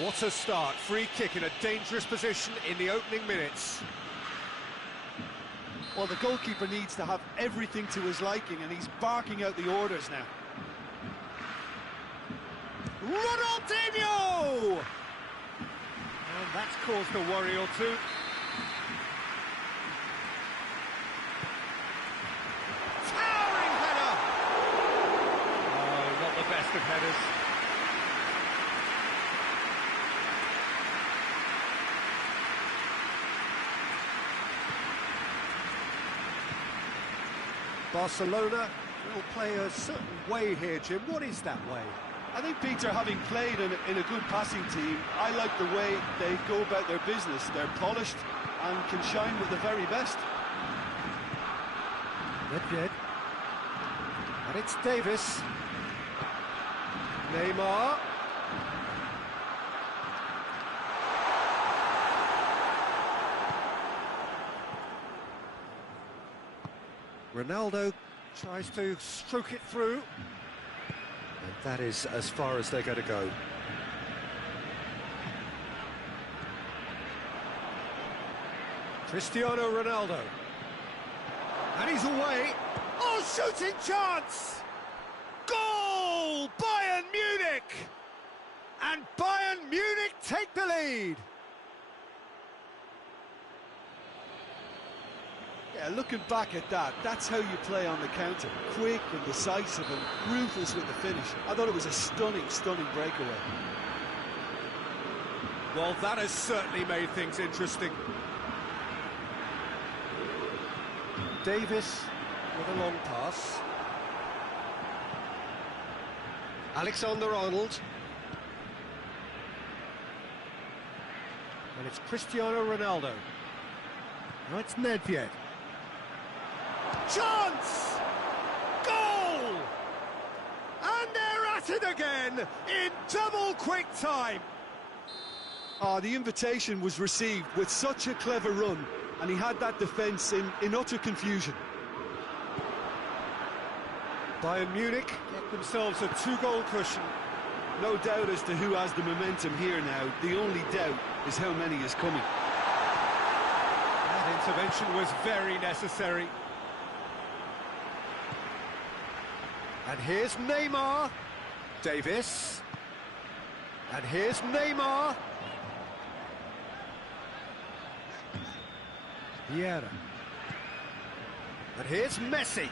What a start, free kick in a dangerous position in the opening minutes. Well, the goalkeeper needs to have everything to his liking, and he's barking out the orders now. Ronaldinho! And that's caused a worry or two. Towering header! Oh, not the best of headers. Barcelona will play a certain way here, Jim. What is that way? I think, Peter, having played in a good passing team, I like the way they go about their business. They're polished and can shine with the very best. Nedved. And it's Davis. Neymar. Ronaldo tries to stroke it through. And that is as far as they're going to go. Cristiano Ronaldo. And he's away. Oh, shooting chance! Goal! Bayern Munich! And Bayern Munich take the lead. Yeah, looking back at that, that's how you play on the counter. Quick and decisive and ruthless with the finish. I thought it was a stunning, stunning breakaway. Well, that has certainly made things interesting. Davis with a long pass. Alexander-Arnold. And it's Cristiano Ronaldo. Now it's Nedved. Chance! Goal! And they're at it again in double quick time. Oh, the invitation was received with such a clever run, and he had that defence in utter confusion. Bayern Munich get themselves a 2-goal cushion. No doubt as to who has the momentum here now. The only doubt is how many is coming. That intervention was very necessary. And here's Neymar. Davis. And here's Neymar. Vieira. And here's Messi.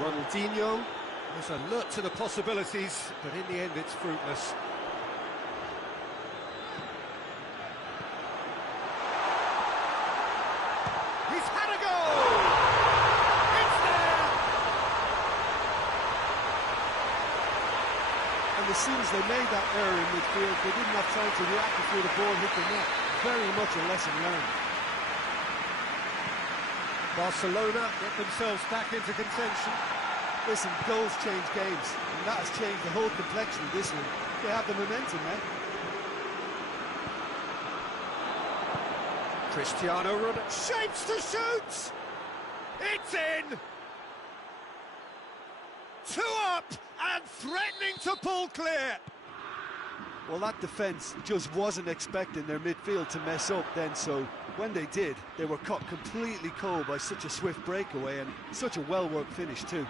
Ronaldinho was alert to the possibilities, but in the end it's fruitless. He's had a goal! It's there! And as soon as they made that error in midfield, they didn't have time to react before the ball hit the net. Very much a lesson learned. Barcelona get themselves back into contention. Listen, goals change games, and that has changed the whole complexion of this one. They have the momentum now. Cristiano Ronaldo shapes to shoot! It's in! 2 up and threatening to pull clear! Well, that defence just wasn't expecting their midfield to mess up then, so when they did, they were caught completely cold by such a swift breakaway and such a well-worked finish too.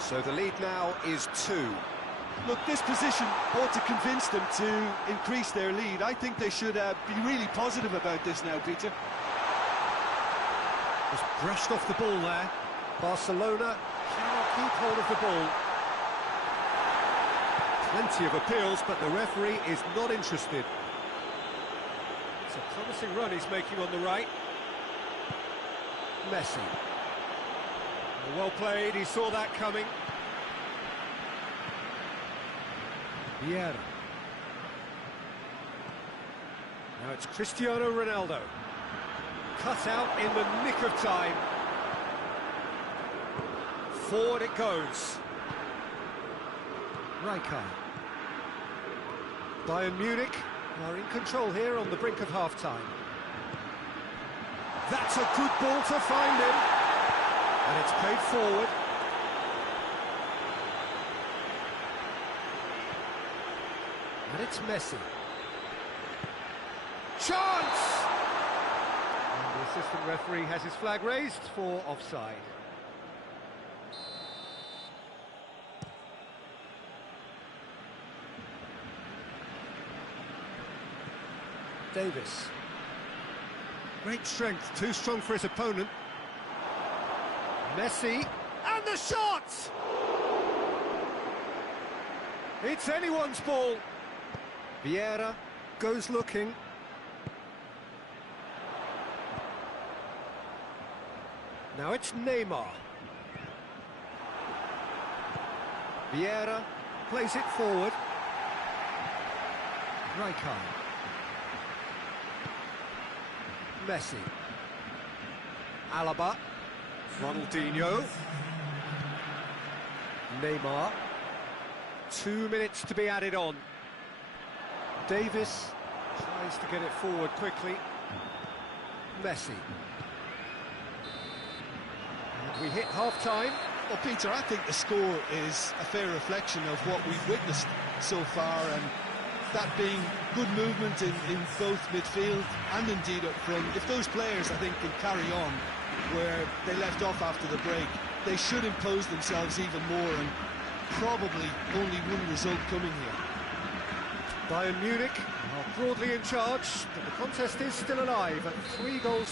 So the lead now is 2. Look, this position ought to convince them to increase their lead. I think they should be really positive about this now, Peter. Just brushed off the ball there. Barcelona cannot keep hold of the ball. Plenty of appeals, but the referee is not interested. It's a promising run he's making on the right. Messi. Well played, he saw that coming. Vieira. Now it's Cristiano Ronaldo. Cut out in the nick of time. Forward it goes. Rijkaard. Bayern Munich are in control here on the brink of half-time. That's a good ball to find him. And it's played forward. And it's Messi. Chance! And the assistant referee has his flag raised for offside. Davis. Great strength, too strong for his opponent. Messi. And the shot! It's anyone's ball. Vieira goes looking. Now it's Neymar. Vieira plays it forward. Rijkaard. Messi. Alaba. Ronaldinho. Neymar. 2 minutes to be added on. Davis tries to get it forward quickly. Messi. And we hit half-time. Well, Peter, I think the score is a fair reflection of what we've witnessed so far, and that being good movement in both midfield and indeed up front. If those players, I think, can carry on where they left off after the break, they should impose themselves even more, and probably only one result coming here. Bayern Munich are broadly in charge, but the contest is still alive at 3-1.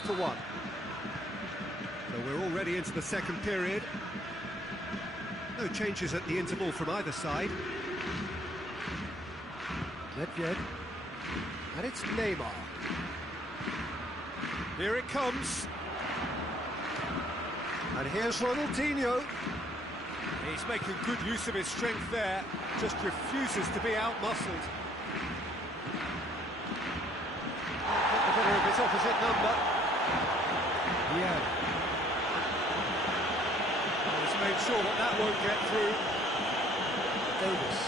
So we're already into the second period. No changes at the interval from either side. Nedved. And it's Neymar. Here it comes. And here's Ronaldinho. He's making good use of his strength there, just refuses to be out-muscled. Got the better of his opposite number. Yeah. He's made sure that that won't get through. Davis.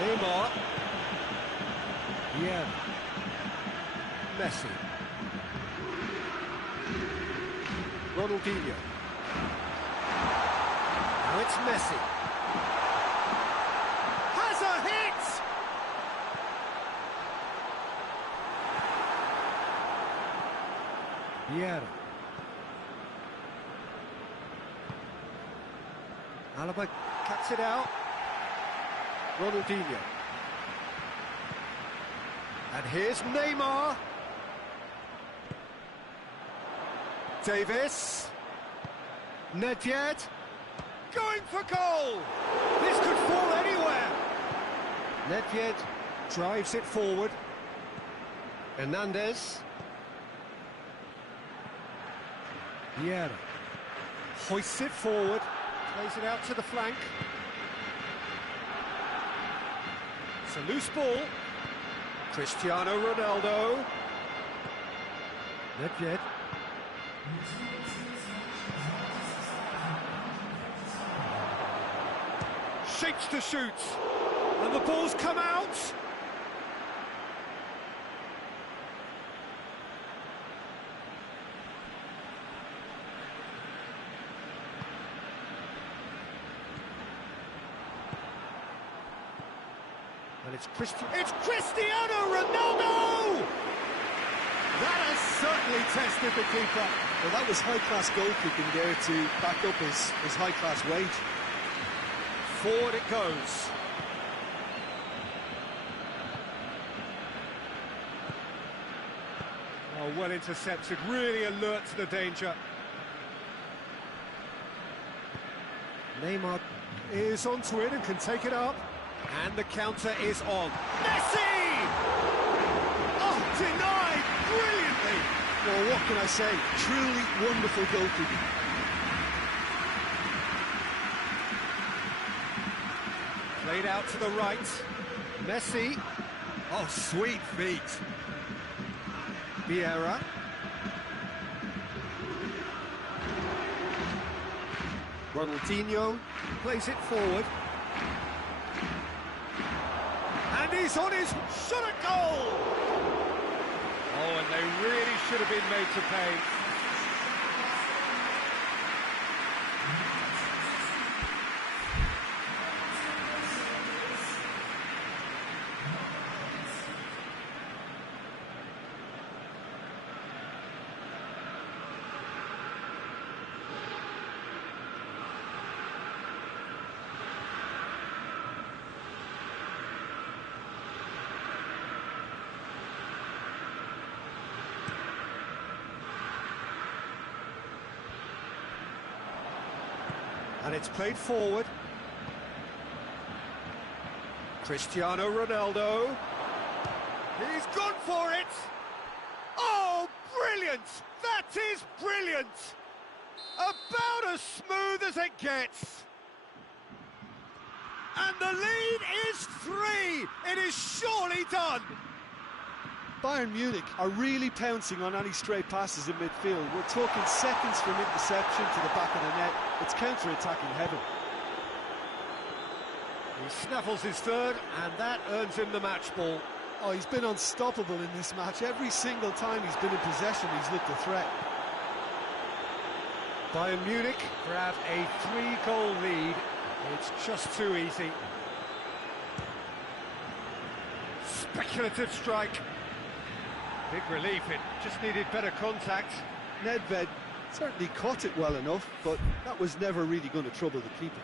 Neymar. Yeah. Messi. Ronaldinho. Now it's Messi. Has a hit! Vieira. Alaba cuts it out. Ronaldinho. And here's Neymar. Davis. Nedved. Going for goal! This could fall anywhere. Nedved drives it forward. Hernandez. Vieira hoists it forward, plays it out to the flank. It's a loose ball. Cristiano Ronaldo. Nedved. Shapes to shoot, and the ball's come out. And it's Cristiano Ronaldo! That has certainly tested the keeper. Well, that was high-class goalkeeping there to back up his high-class weight. Forward it goes. Oh, well intercepted, really alert to the danger. Neymar is onto it and can take it up. And the counter is on. Messi! Oh, denied brilliantly! Well, what can I say? Truly wonderful goalkeeping. Played out to the right. Messi. Oh, sweet feet. Vieira. Ronaldinho plays it forward. And he's on his shot at goal! Oh, and they really should have been made to pay. And it's played forward. Cristiano Ronaldo. He's gone for it! Oh, brilliant! That is brilliant! About as smooth as it gets. And the lead is 3! It is surely done! Bayern Munich are really pouncing on any stray passes in midfield. We're talking seconds from interception to the back of the net. It's counter-attacking heaven. He snaffles his third, and that earns him the match ball. Oh, he's been unstoppable in this match. Every single time he's been in possession, he's looked a threat. Bayern Munich grab a 3-goal lead. It's just too easy. Speculative strike. Big relief, it just needed better contact. Nedved certainly caught it well enough, but that was never really going to trouble the keeper.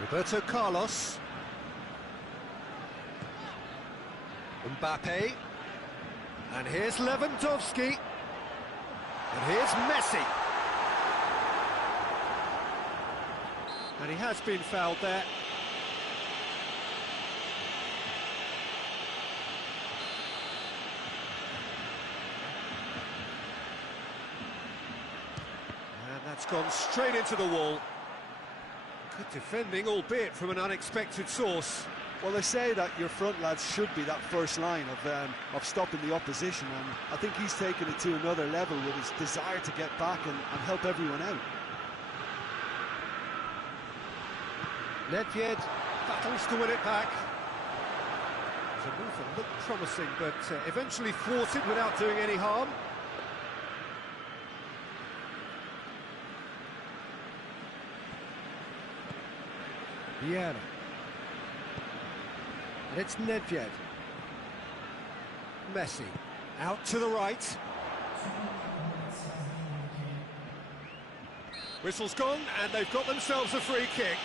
Roberto Carlos. Mbappe. And here's Lewandowski. And here's Messi. And he has been fouled there. And that's gone straight into the wall. Good defending, albeit from an unexpected source. Well, they say that your front lads should be that first line of stopping the opposition, and I think he's taken it to another level with his desire to get back and help everyone out. Nedved battles to win it back. It's a move that looked promising, but eventually thwarted without doing any harm. Vieira. And it's Nedved. Messi. Out to the right. Whistle's gone, and they've got themselves a free kick.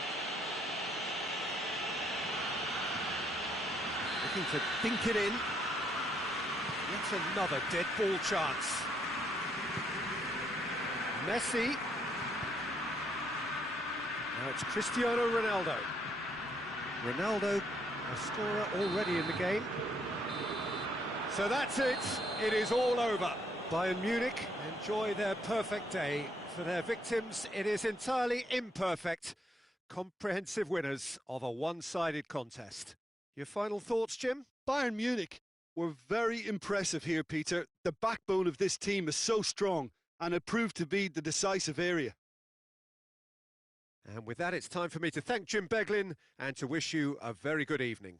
Looking to dink it in. Yet another dead ball chance. Messi. Now it's Cristiano Ronaldo. Ronaldo, a scorer already in the game. So that's it. It is all over. Bayern Munich enjoy their perfect day. For their victims, it is entirely imperfect. Comprehensive winners of a one-sided contest. Your final thoughts, Jim? Bayern Munich were very impressive here, Peter. The backbone of this team is so strong, and it proved to be the decisive area. And with that, it's time for me to thank Jim Beglin and to wish you a very good evening.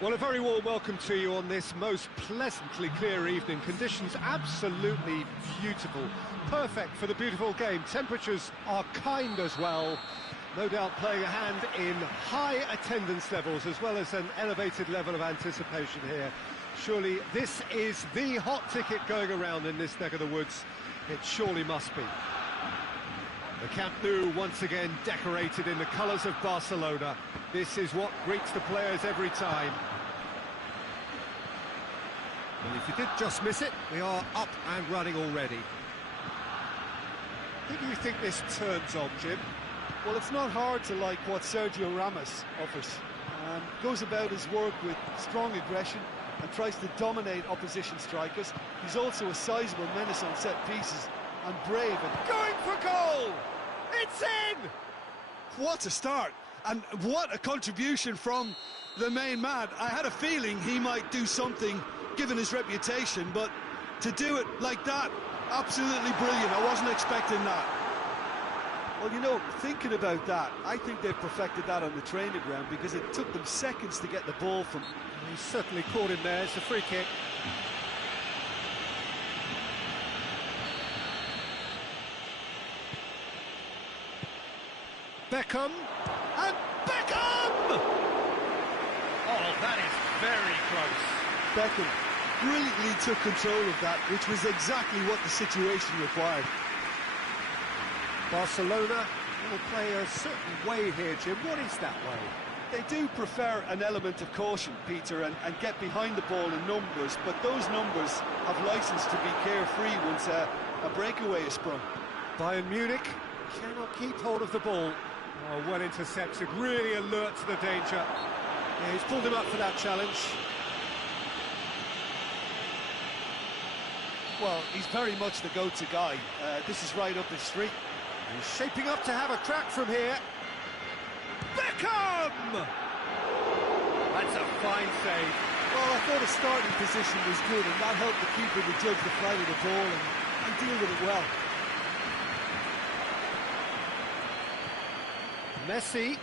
Well, a very warm welcome to you on this most pleasantly clear evening. Conditions absolutely beautiful, perfect for the beautiful game. Temperatures are kind as well. No doubt playing a hand in high attendance levels as well as an elevated level of anticipation here. Surely this is the hot ticket going around in this neck of the woods. It surely must be. The Camp Nou once again decorated in the colours of Barcelona. This is what greets the players every time. And if you did just miss it, we are up and running already. Who do you think this turns on, Jim? Well, it's not hard to like what Sergio Ramos offers. Goes about his work with strong aggression and tries to dominate opposition strikers. He's also a sizable menace on set pieces and brave and going for goal! It's in! What a start! And what a contribution from the main man. I had a feeling he might do something given his reputation, but to do it like that, absolutely brilliant. I wasn't expecting that. Well, you know, thinking about that, I think they've perfected that on the training ground because it took them seconds to get the ball from... He's certainly caught him there. It's a free kick. Beckham, and Beckham! Oh, that is very close. Beckham brilliantly took control of that, which was exactly what the situation required. Barcelona will play a certain way here, Jim. What is that way? They do prefer an element of caution, Peter, and get behind the ball in numbers, but those numbers have licence to be carefree once a breakaway is sprung. Bayern Munich cannot keep hold of the ball. Oh, well intercepted, really alert to the danger. Yeah, he's pulled him up for that challenge. Well, he's very much the go-to guy. This is right up his street. He's shaping up to have a crack from here. Beckham! That's a fine save. Well, I thought his starting position was good, and that helped the keeper to judge the flight of the ball and deal with it well. Messi.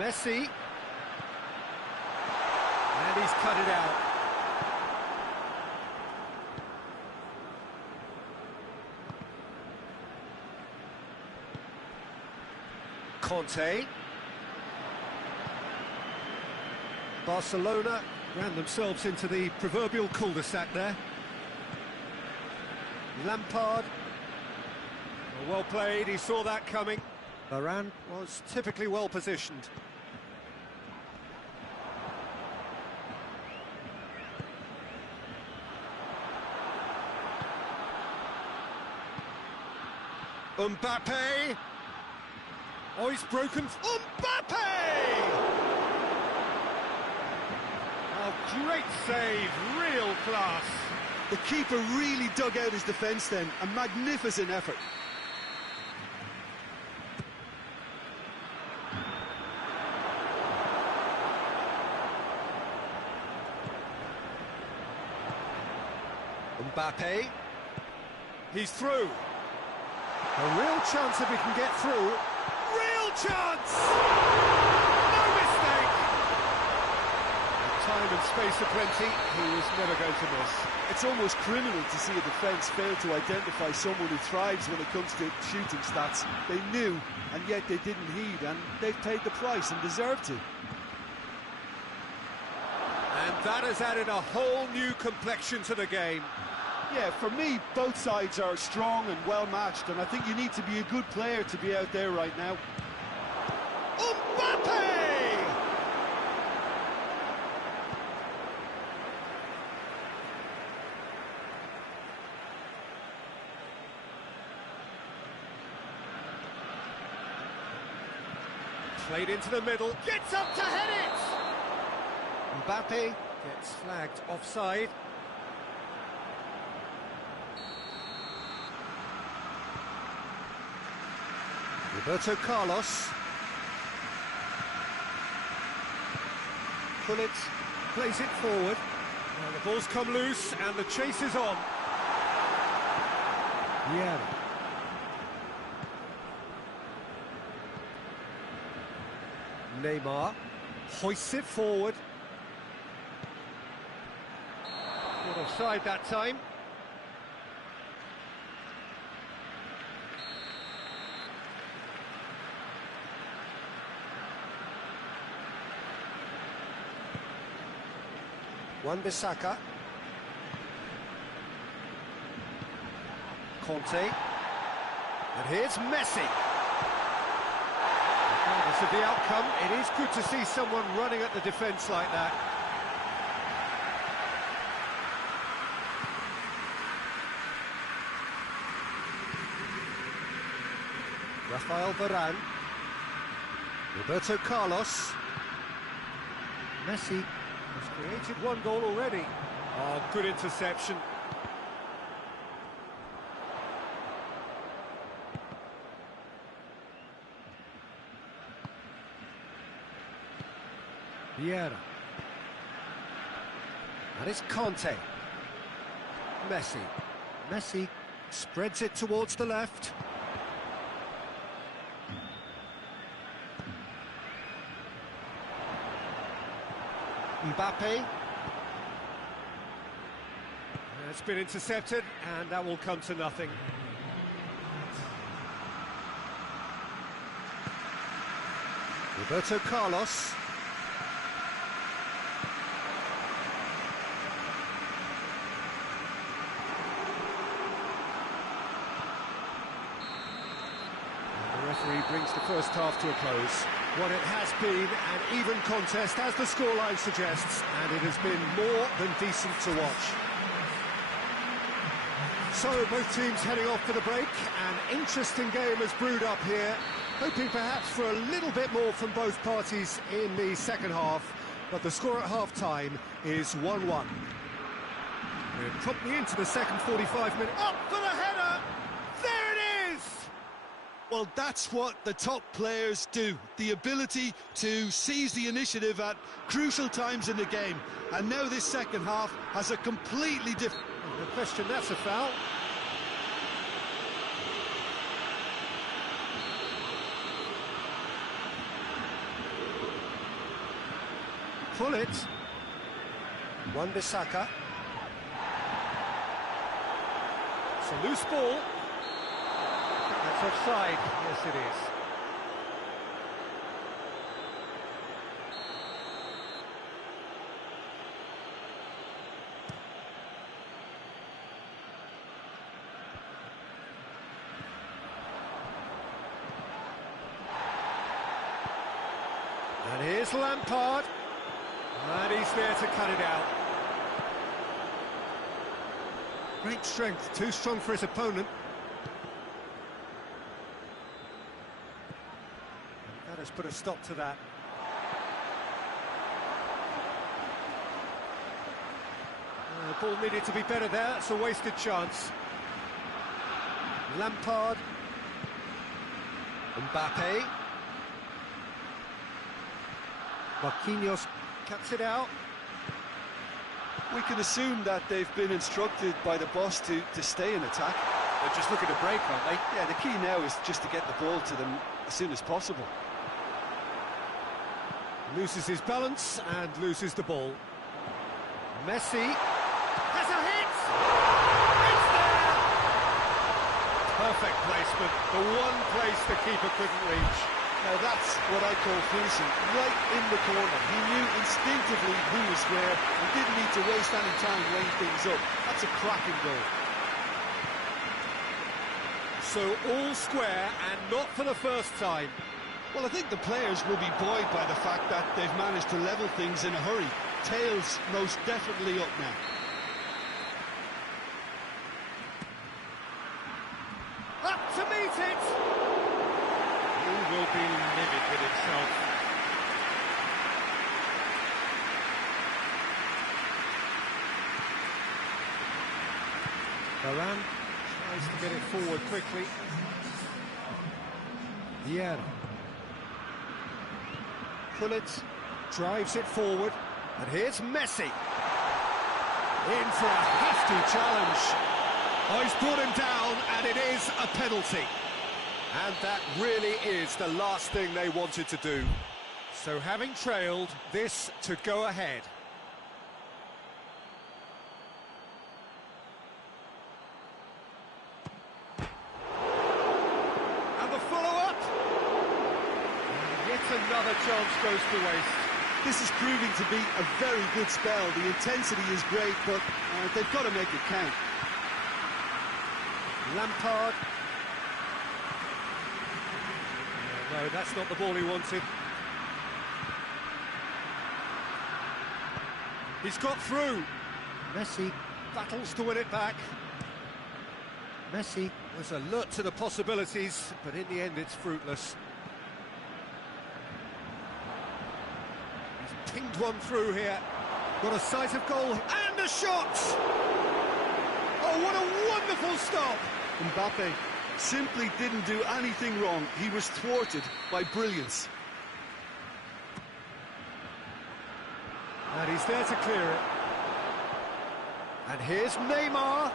Messi. And he's cut it out. Conte. Barcelona ran themselves into the proverbial cul-de-sac there. Lampard. Well played, he saw that coming. Varane was typically well positioned. Mbappe! Oh, he's broken. Mbappe! Oh, great save, real class. The keeper really dug out his defence then, a magnificent effort. Mbappe. He's through. A real chance if he can get through. Real chance! No mistake! Time and space aplenty, he was never going to miss. It's almost criminal to see a defence fail to identify someone who thrives when it comes to shooting stats. They knew, and yet they didn't heed, and they've paid the price and deserve to. And that has added a whole new complexion to the game. Yeah, for me, both sides are strong and well-matched, and I think you need to be a good player to be out there right now. Mbappe! Played into the middle, gets up to head it! Mbappe gets flagged offside. Roberto Carlos. Gullit plays it forward. Well, the ball's come loose and the chase is on. Vieira. Neymar hoists it forward. Not offside that time. Wan-Bissaka. Conte. And here's Messi. Regardless of the outcome, it is good to see someone running at the defence like that. Rafael Varane. Roberto Carlos. Messi has created one goal already. Oh, good interception. Vieira. And it's Conte. Messi. Messi spreads it towards the left. Mbappe. It's been intercepted, and that will come to nothing. Roberto Carlos. And the referee brings the first half to a close. What it has been an even contest, as the scoreline suggests, and it has been more than decent to watch. So, both teams heading off for the break. An interesting game has brewed up here, hoping perhaps for a little bit more from both parties in the second half, but the score at half-time is 1-1. We're promptly into the second 45 minutes. Up for the header! There it is! Well, that's what the top players do. The ability to seize the initiative at crucial times in the game. And now this second half has a completely different... No question, that's a foul. Pull it. Wan-Bissaka. It's a loose ball. That's offside. Yes, it is. And here's Lampard. And he's there to cut it out. Great strength, too strong for his opponent. That has put a stop to that. The ball needed to be better there, that's a wasted chance. Lampard. Mbappe. Marquinhos cuts it out. We can assume that they've been instructed by the boss to stay in attack. They're just looking to break, aren't they? Yeah, the key now is just to get the ball to them as soon as possible. Loses his balance and loses the ball. Messi has a hit! It's there! Perfect placement, the one place the keeper couldn't reach. Now that's what I call finishing, right in the corner. He knew instinctively who was where and didn't need to waste any time laying things up. That's a cracking goal. So all square and not for the first time. Well, I think the players will be buoyed by the fact that they've managed to level things in a hurry. Tails most definitely up now. Up to meet it! He will be livid with himself. Varane tries to get it forward quickly. Vieira. Pullet drives it forward, and here's Messi. In for a hefty challenge. Oh, he's brought him down, and it is a penalty. And that really is the last thing they wanted to do. So having trailed, this to go ahead. And the follow-up. Yet another chance goes to waste. This is proving to be a very good spell. The intensity is great, but they've got to make it count. Lampard. No, that's not the ball he wanted. He's got through. Messi Battles to win it back. Messi Was alert to the possibilities, but in the end it's fruitless. He's pinged one through here. Got a sight of goal and a shot! Oh, what a wonderful stop! Mbappe simply didn't do anything wrong. He was thwarted by brilliance. And he's there to clear it. And here's Neymar.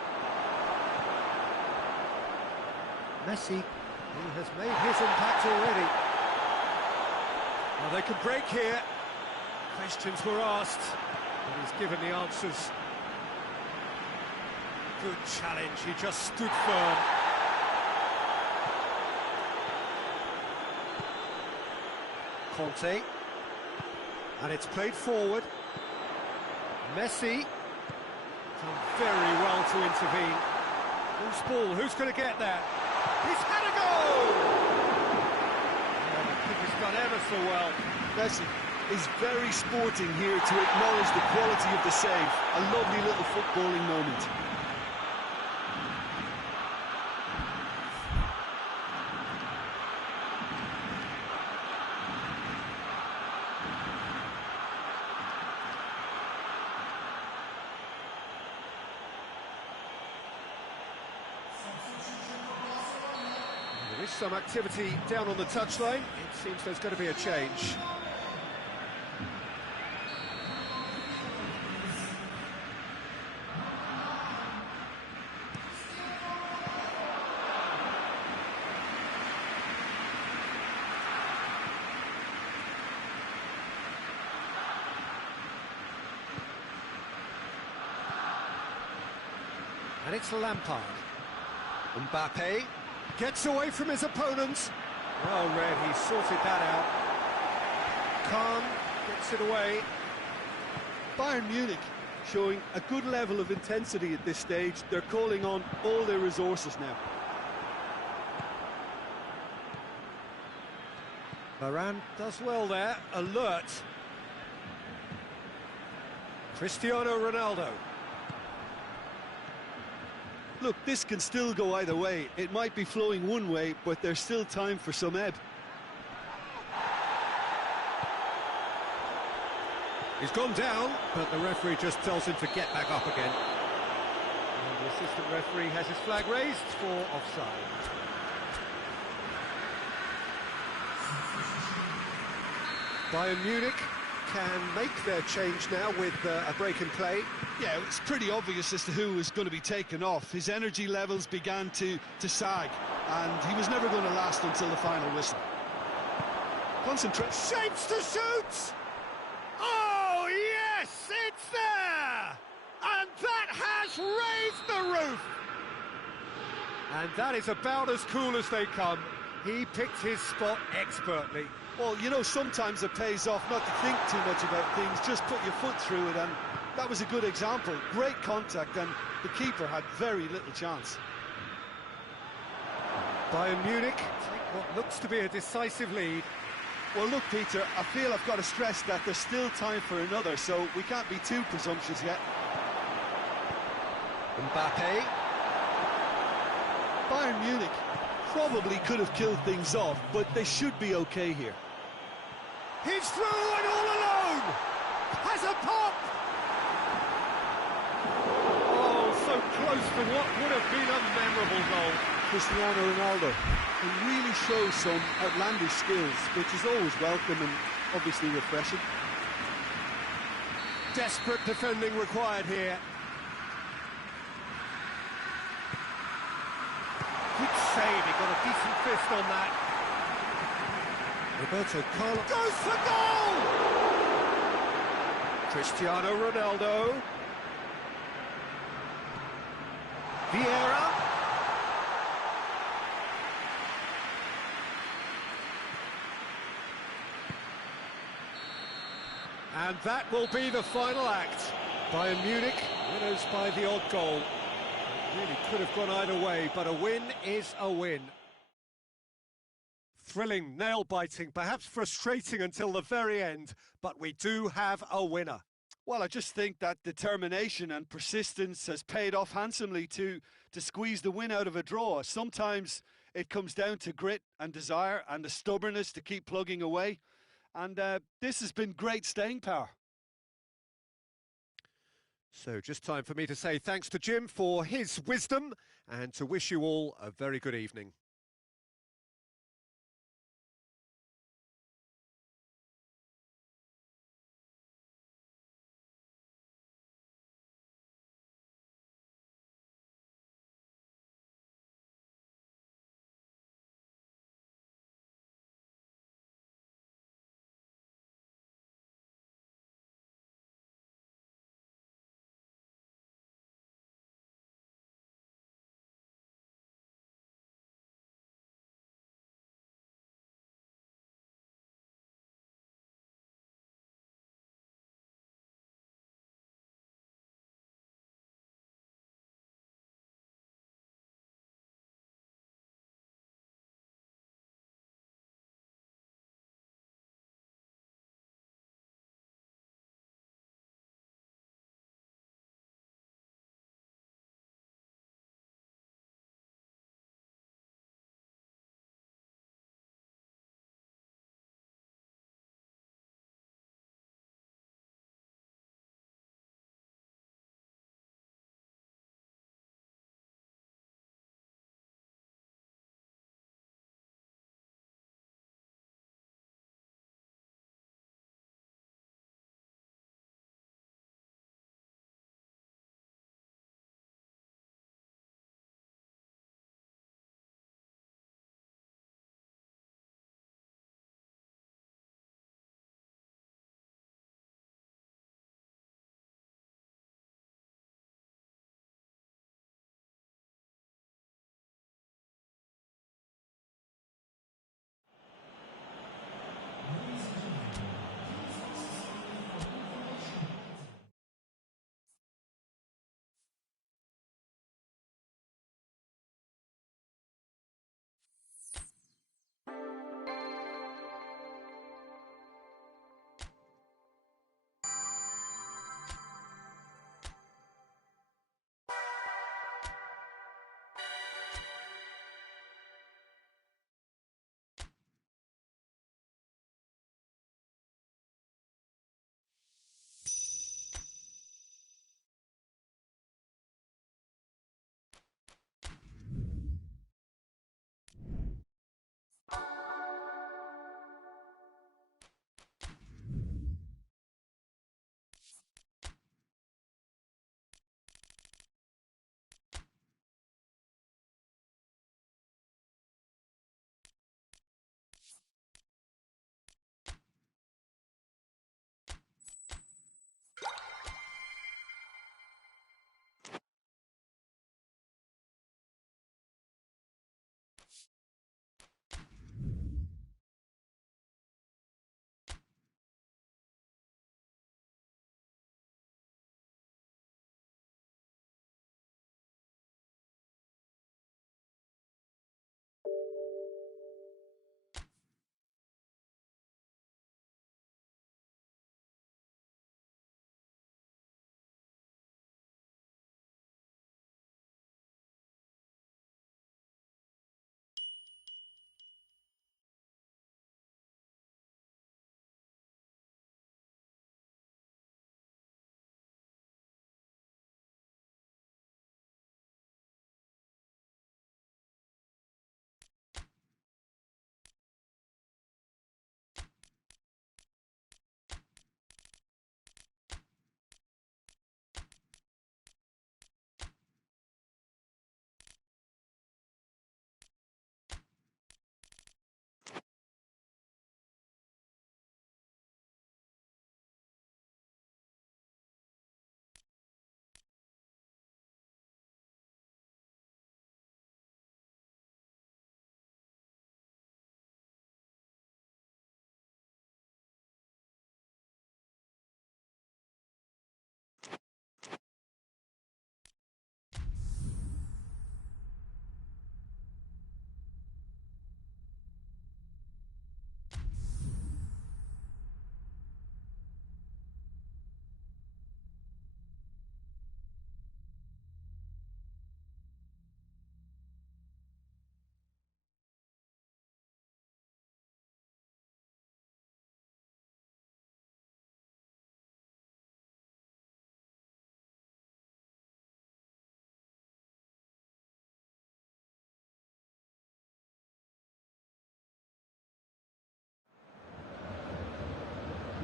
Messi, He has made his impact already. Well, they could break here. Questions were asked, and he's given the answers. Good challenge, he just stood firm. Conte. And it's played forward. Messi. Done very well to intervene. Who's ball? Who's going to get that? He's had a go! Oh, the keeper's done ever so well. Messi is very sporting here to acknowledge the quality of the save. A lovely little footballing moment. There is some activity down on the touchline. It seems there's going to be a change. And it's Lampard. Mbappe gets away from his opponents. Well read, he sorted that out. Khan gets it away. Bayern Munich showing a good level of intensity at this stage. They're calling on all their resources now. Varane does well there, alert. Cristiano Ronaldo. Look, this can still go either way. It might be flowing one way, but there's still time for some ebb. He's gone down, but the referee just tells him to get back up again. And the assistant referee has his flag raised for offside. Bayern Munich can make their change now with a break in play. Yeah, it's pretty obvious as to who was going to be taken off. His energy levels began to sag, and he was never going to last until the final whistle. Concentrate. Shapes to shoot! Oh, yes, it's there! And that has raised the roof! And that is about as cool as they come. He picked his spot expertly. Well, you know, sometimes it pays off not to think too much about things, just put your foot through it, and that was a good example. Great contact, and the keeper had very little chance. Bayern Munich take what looks to be a decisive lead. Well, look, Peter, I feel I've got to stress that there's still time for another, so we can't be too presumptuous yet. Mbappe. Bayern Munich probably could have killed things off, but they should be okay here. He's through and all alone! Has a pop! Oh, so close to what would have been a memorable goal. Cristiano Ronaldo can really show some outlandish skills, which is always welcome and obviously refreshing. Desperate defending required here. Good save, he got a decent fist on that. Roberto Carlos goes for goal! Cristiano Ronaldo. Vieira. And that will be the final act. Bayern Munich, winners by the odd goal. It really could have gone either way, but a win is a win. Thrilling, nail-biting, perhaps frustrating until the very end, but we do have a winner. Well, I just think that determination and persistence has paid off handsomely to squeeze the win out of a draw. Sometimes it comes down to grit and desire and the stubbornness to keep plugging away. And this has been great staying power. So just time for me to say thanks to Jim for his wisdom and to wish you all a very good evening.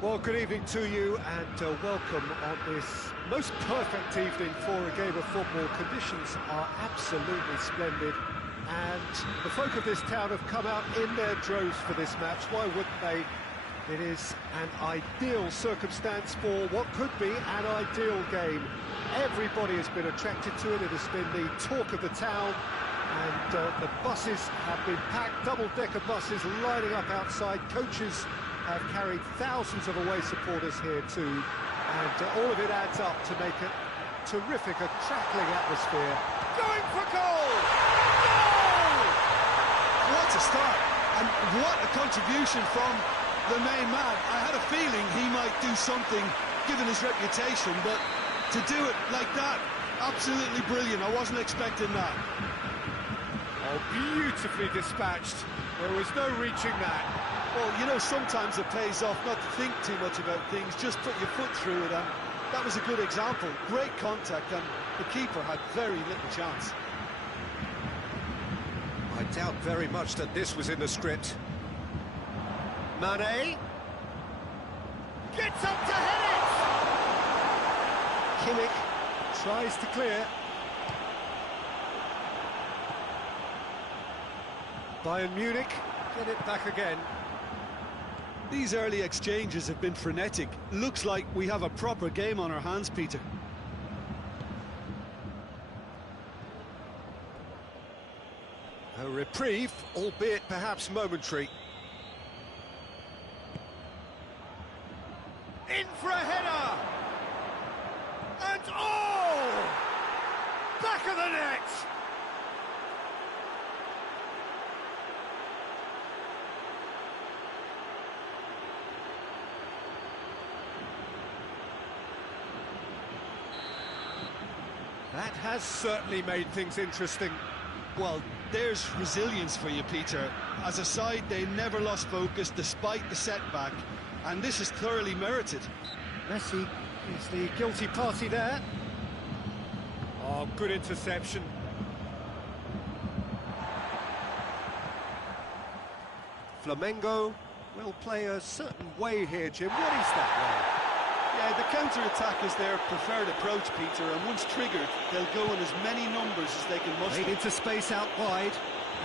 Well, good evening to you and welcome on this most perfect evening for a game of football. Conditions are absolutely splendid and the folk of this town have come out in their droves for this match. Why wouldn't they? It is an ideal circumstance for what could be an ideal game. Everybody has been attracted to it. It has been the talk of the town and the buses have been packed, double-decker buses lining up outside. Coaches have carried thousands of away supporters here too, and all of it adds up to make a terrific, a crackling atmosphere. Going for goal! Goal! What a start, and what a contribution from the main man. I had a feeling he might do something, given his reputation, but to do it like that, absolutely brilliant. I wasn't expecting that. Oh, beautifully dispatched. There was no reaching that. Well, you know, sometimes it pays off not to think too much about things, just put your foot through it, and that was a good example. Great contact, and the keeper had very little chance. I doubt very much that this was in the script. Mane gets up to head it! Kimmich tries to clear. Bayern Munich get it back again. These early exchanges have been frenetic. Looks like we have a proper game on our hands, Peter. A reprieve, albeit perhaps momentary. In for a header! And oh! Back of the net! That has certainly made things interesting. Well, there's resilience for you, Peter. As a side, they never lost focus despite the setback, and this is thoroughly merited. Messi is the guilty party there. Oh, good interception. Flamengo will play a certain way here, Jim. What is that way? Yeah, the counter-attack is their preferred approach, Peter, and once triggered, they'll go in as many numbers as they can muster. Made into space out wide,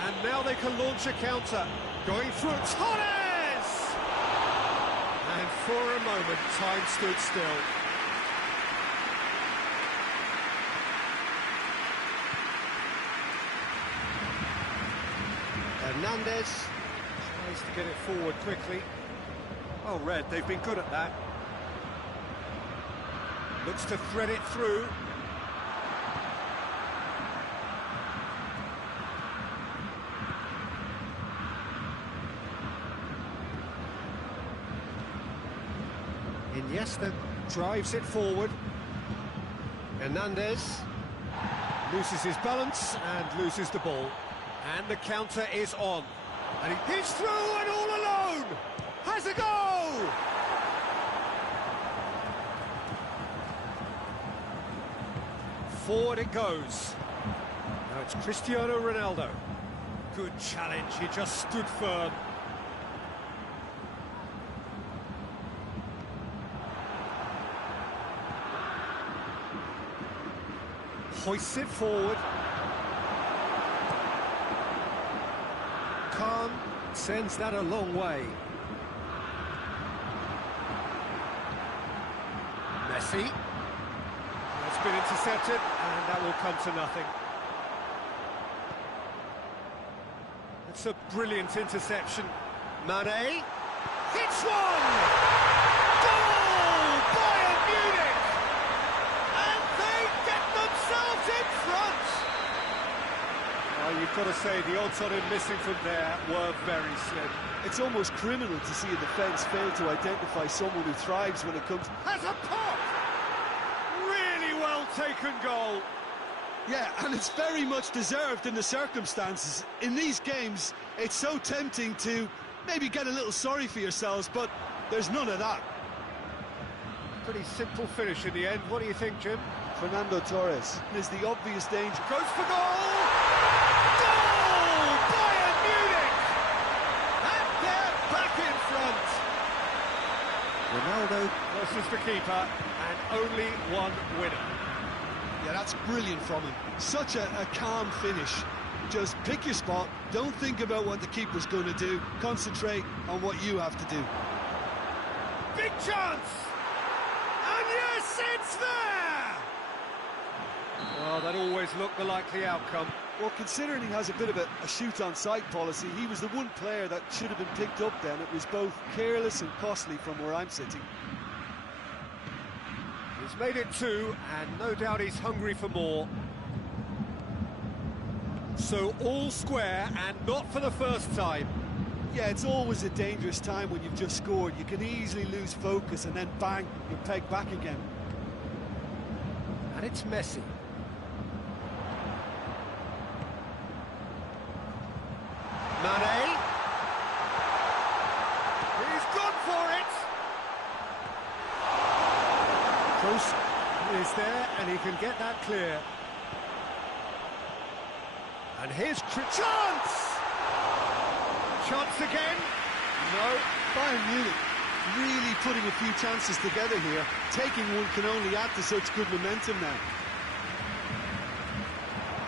and now they can launch a counter. Going through Torres! And for a moment, time stood still. Hernandez tries to get it forward quickly. Well read, they've been good at that. Looks to thread it through. Iniesta drives it forward. Hernandez loses his balance and loses the ball. And the counter is on. And he hits through and all alone! Has a go! Forward it goes. Now it's Cristiano Ronaldo. Good challenge, he just stood firm. Hoists it forward. Khan sends that a long way. Messi. It's been intercepted, and that will come to nothing. It's a brilliant interception. Mane hits one! Goal! Bayern Munich! And they get themselves in front! Oh, you've got to say, the odds on him missing from there were very slim. It's almost criminal to see a defence fail to identify someone who thrives when it comes... Has a pop! Really well taken goal. Yeah, and it's very much deserved in the circumstances. In these games, it's so tempting to maybe get a little sorry for yourselves, but there's none of that. Pretty simple finish in the end. What do you think, Jim? Fernando Torres is the obvious danger. Goes for goal! Goal! Bayern Munich! And they're back in front! Ronaldo versus the keeper, and only one winner. Yeah, that's brilliant from him. Such a calm finish. Just pick your spot, don't think about what the keeper's going to do, concentrate on what you have to do. Big chance! And yes, it's there! Well, that always looked the likely outcome. Well, considering he has a bit of a shoot-on-sight policy, he was the one player that should have been picked up then. It was both careless and costly from where I'm sitting. He's made it 2, and no doubt he's hungry for more. So all square, and not for the first time. Yeah, it's always a dangerous time when you've just scored. You can easily lose focus and then bang, you're pegged back again. And it's Messi. Mane. He's gone for it. Kroos is there, and he can get that clear. And here's chance! Chance again? No. Bayern Munich really putting a few chances together here. Taking one can only add to such good momentum now.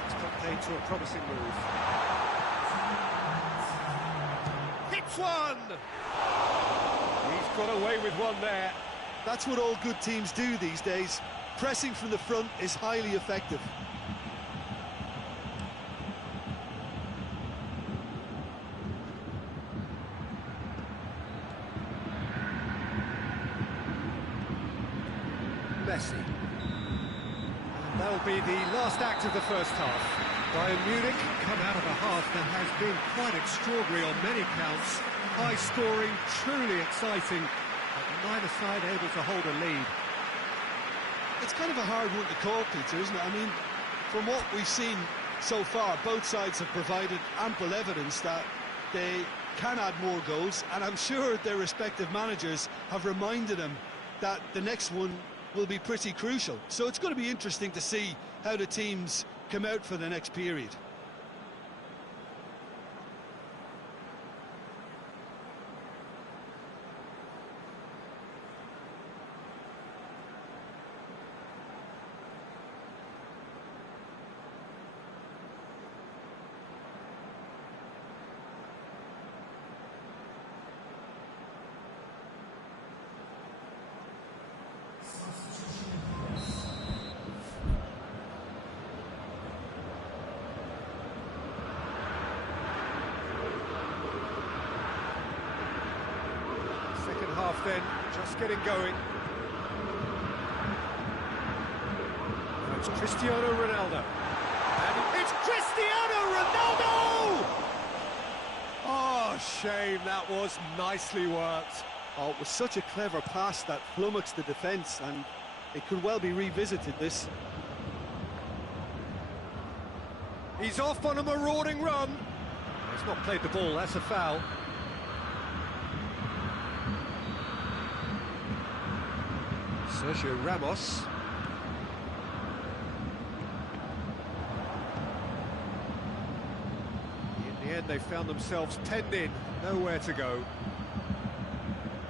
It's got paid to a promising move. Hits one! He's got away with one there. That's what all good teams do these days. Pressing from the front is highly effective. Messi. And that'll be the last act of the first half. Bayern Munich come out of a half that has been quite extraordinary on many counts. High scoring, truly exciting, but neither side able to hold a lead. It's kind of a hard one to call, Peter, isn't it? I mean, from what we've seen so far, both sides have provided ample evidence that they can add more goals, and I'm sure their respective managers have reminded them that the next one will be pretty crucial. So it's going to be interesting to see how the teams come out for the next period. Half then, just getting going. Now it's Cristiano Ronaldo. And it's Cristiano Ronaldo! Oh, shame, that was nicely worked. Oh, it was such a clever pass that flummoxed the defence, and it could well be revisited, this. He's off on a marauding run. He's not played the ball, that's a foul. Sergio Ramos. In the end, they found themselves penned in, nowhere to go.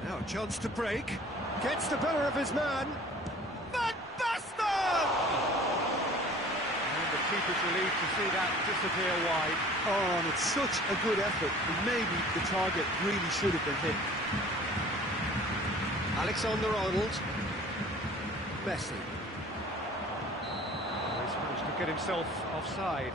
Now a chance to break. Gets the better of his man. Van Basten! And the keeper's relieved to see that disappear wide. Oh, and it's such a good effort, and maybe the target really should have been hit. Alexander-Arnold. Messi. He's managed to get himself offside.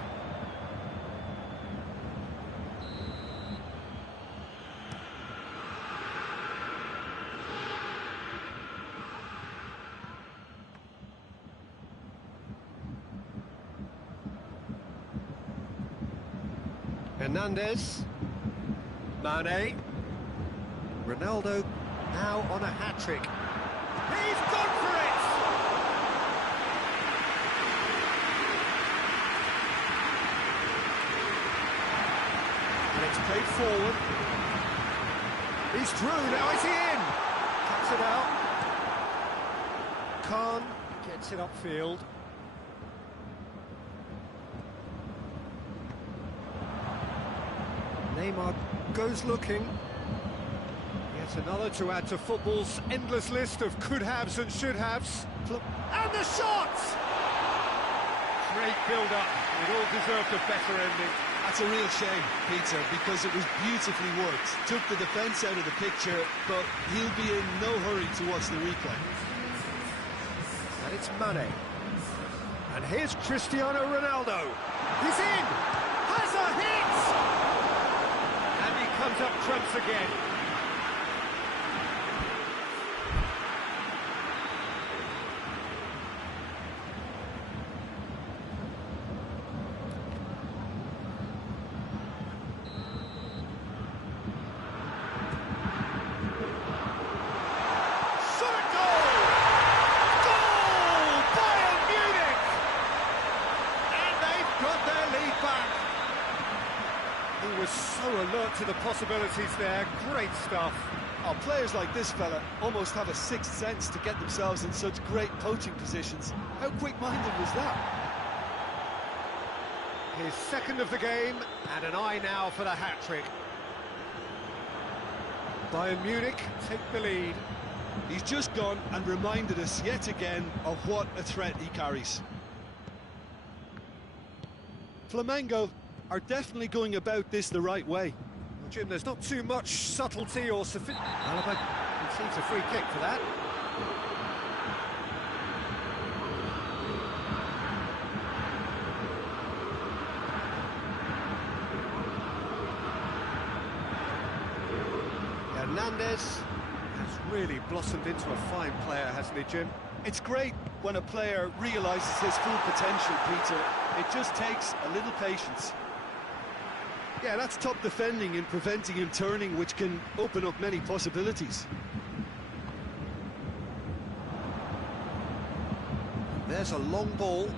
Hernandez. Mane. Ronaldo now on a hat-trick. He's gone for it! And it's played forward. He's through, now is he in? Cuts it out. Khan gets it upfield. Neymar goes looking. Yet It's another to add to football's endless list of could-haves and should-haves. And the shot! Great build-up. It all deserved a better ending. That's a real shame, Peter, because it was beautifully worked. Took the defence out of the picture, but he'll be in no hurry to watch the replay. And it's Mane. And here's Cristiano Ronaldo. He's in! Has a hit! And he comes up trumps again. He was so alert to the possibilities there. Great stuff. Oh, players like this fella almost have a sixth sense to get themselves in such great poaching positions. How quick-minded was that? His second of the game, and an eye now for the hat-trick. Bayern Munich take the lead. He's just gone and reminded us yet again of what a threat he carries. Flamengo are definitely going about this the right way. Well, Jim, there's not too much subtlety or sophistication. Alaba concedes a free kick for that. Hernandez has really blossomed into a fine player, hasn't he, Jim? It's great when a player realises his full potential, Peter. It just takes a little patience. Yeah, that's top defending and preventing him turning, which can open up many possibilities. There's a long ball.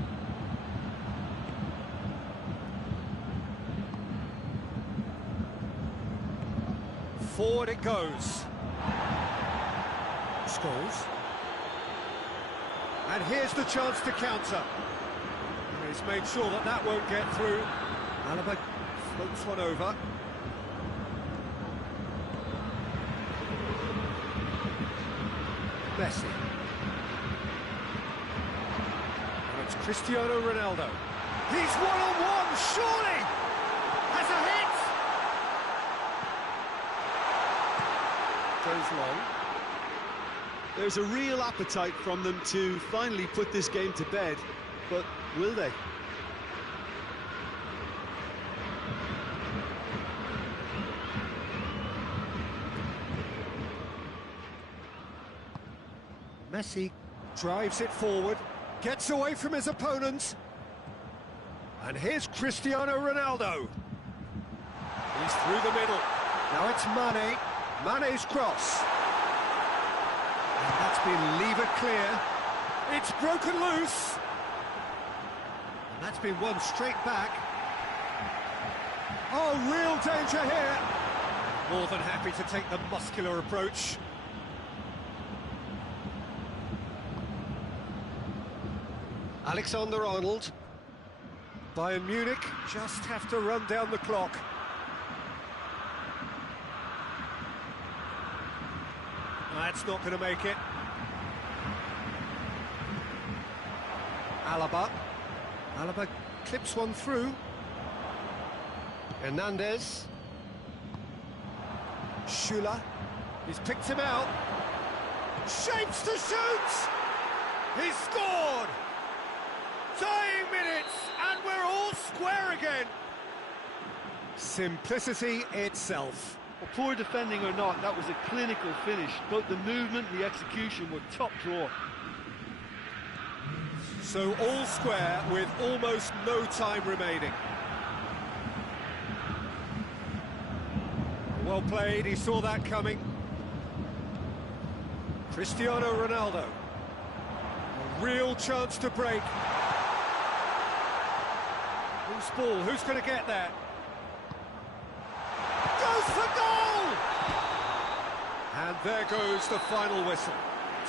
Forward it goes. Scholes. And here's the chance to counter. He's made sure that that won't get through. Alaba floats one over. Messi. And it's Cristiano Ronaldo. He's one-on-one, surely! Has a hit! Goes long. There's a real appetite from them to finally put this game to bed, but will they? Messi drives it forward, gets away from his opponent. And here's Cristiano Ronaldo. He's through the middle. Now it's Mane. Mane's cross. And that's been levered clear. It's broken loose. And that's been won straight back. Oh, real danger here. More than happy to take the muscular approach. Alexander-Arnold. Bayern Munich just have to run down the clock. That's not going to make it. Alaba. Alaba clips one through. Hernandez. Schüller. He's picked him out. Shapes to shoot! He's scored! Dying minutes, and we're all square again. Simplicity itself. Well, poor defending or not, that was a clinical finish. Both the movement and the execution were top drawer. So all square with almost no time remaining. Well played, he saw that coming. Cristiano Ronaldo. A real chance to break. Who's ball? Who's going to get there? Goes for goal! And there goes the final whistle.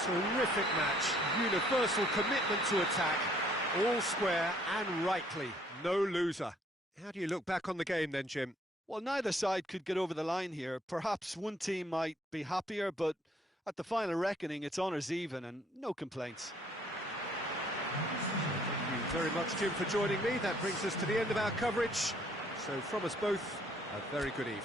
Terrific match. Universal commitment to attack. All square and rightly. No loser. How do you look back on the game then, Jim? Well, neither side could get over the line here. Perhaps one team might be happier, but at the final reckoning, it's honours even and no complaints. Thank you very much, Jim, for joining me. That brings us to the end of our coverage. So from us both, a very good evening.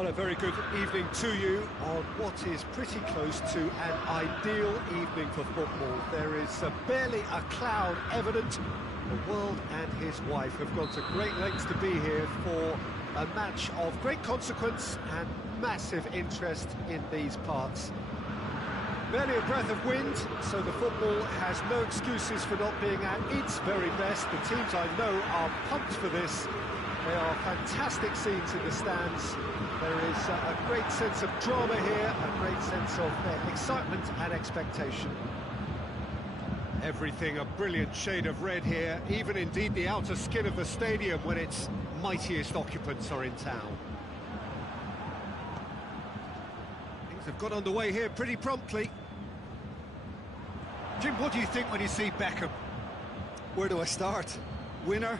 Well, a very good evening to you on what is pretty close to an ideal evening for football. There is barely a cloud evident. The world and his wife have gone to great lengths to be here for a match of great consequence and massive interest in these parts. Barely a breath of wind, so the football has no excuses for not being at its very best. The teams I know are pumped for this. They are fantastic scenes in the stands. There is a great sense of drama here, a great sense of excitement and expectation. Everything a brilliant shade of red here, even indeed the outer skin of the stadium when its mightiest occupants are in town. Things have got underway here pretty promptly. Jim, what do you think when you see Beckham? Where do I start? Winner,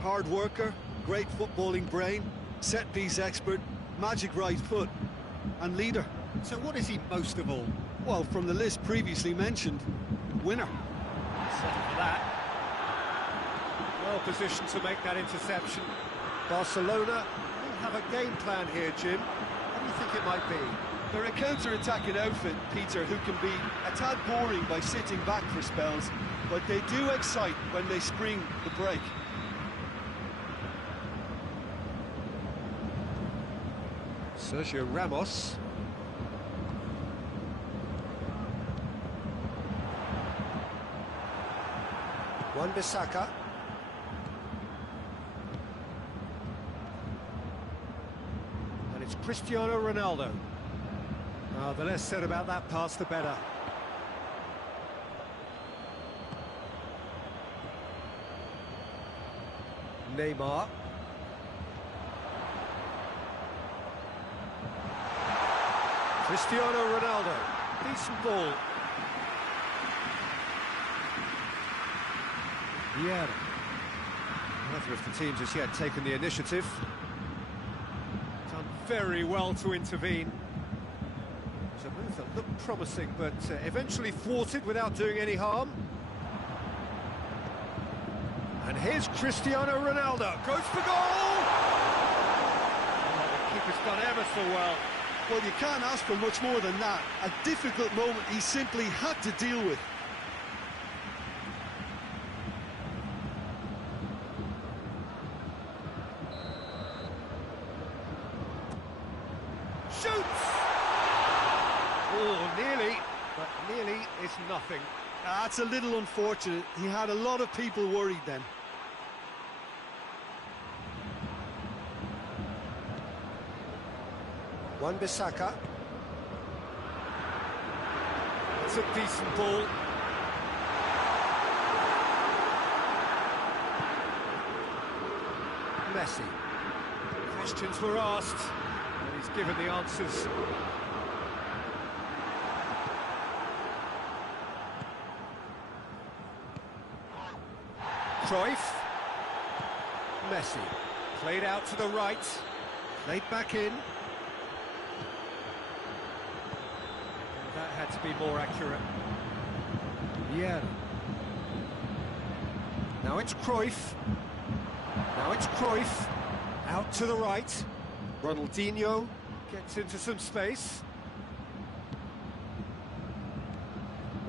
hard worker, great footballing brain, set-piece expert, magic right foot, and leader. So what is he most of all? Well, from the list previously mentioned, winner. Settle for that. Well positioned to make that interception. Barcelona will have a game plan here, Jim. What do you think it might be? They're a counter-attacking outfit, Peter, who can be a tad boring by sitting back for spells, but they do excite when they spring the break. Sergio Ramos. Wan-Bissaka. And it's Cristiano Ronaldo. The less said about that pass, the better. Neymar. Cristiano Ronaldo. Decent ball. Yeah. Neither of the teams has yet taken the initiative. Done very well to intervene. It was a move that looked promising, but eventually thwarted without doing any harm. And here's Cristiano Ronaldo. Goes for goal! Oh, the keeper's done ever so well. Well, you can't ask for much more than that. A difficult moment he simply had to deal with. Shoots! Oh, nearly, but nearly is nothing. That's a little unfortunate. He had a lot of people worried then. Wan-Bissaka. It's a decent ball. Messi. Questions were asked, and he's given the answers. Cruyff. Messi. Played out to the right. Played back in. That had to be more accurate. Yeah. Now it's Cruyff. Now it's Cruyff. Out to the right. Ronaldinho gets into some space.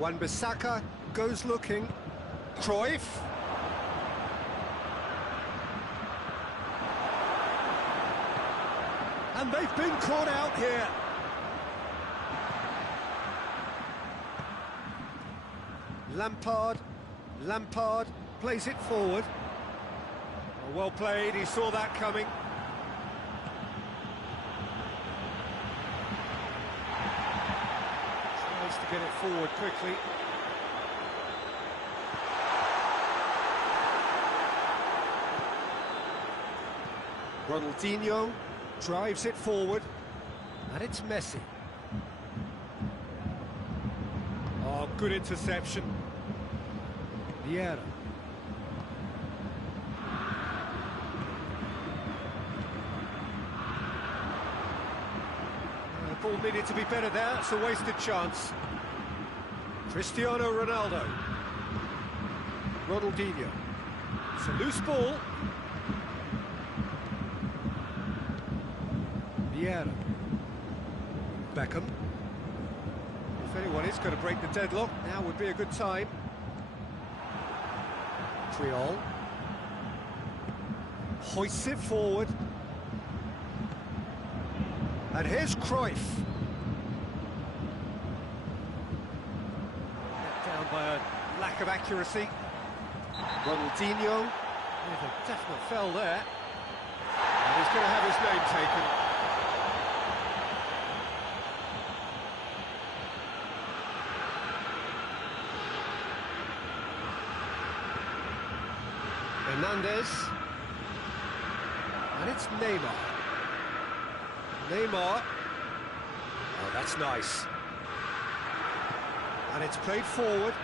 Wan-Bissaka goes looking. Cruyff. And they've been caught out here. Lampard plays it forward. Oh, well played, he saw that coming. Tries to get it forward quickly. Ronaldinho drives it forward. And it's Messi. Oh, good interception. Vieira. The ball needed to be better there, it's a wasted chance. Cristiano Ronaldo. Ronaldinho. It's a loose ball. Vieira. Beckham. If anyone is going to break the deadlock, now would be a good time. Triol. Hoists it forward. And here's Cruyff. lack of accuracy. Ronaldinho with a definite foul there. And he's going to have his name taken. Hernandez. And it's Neymar. Neymar. Oh, that's nice. And it's played forward.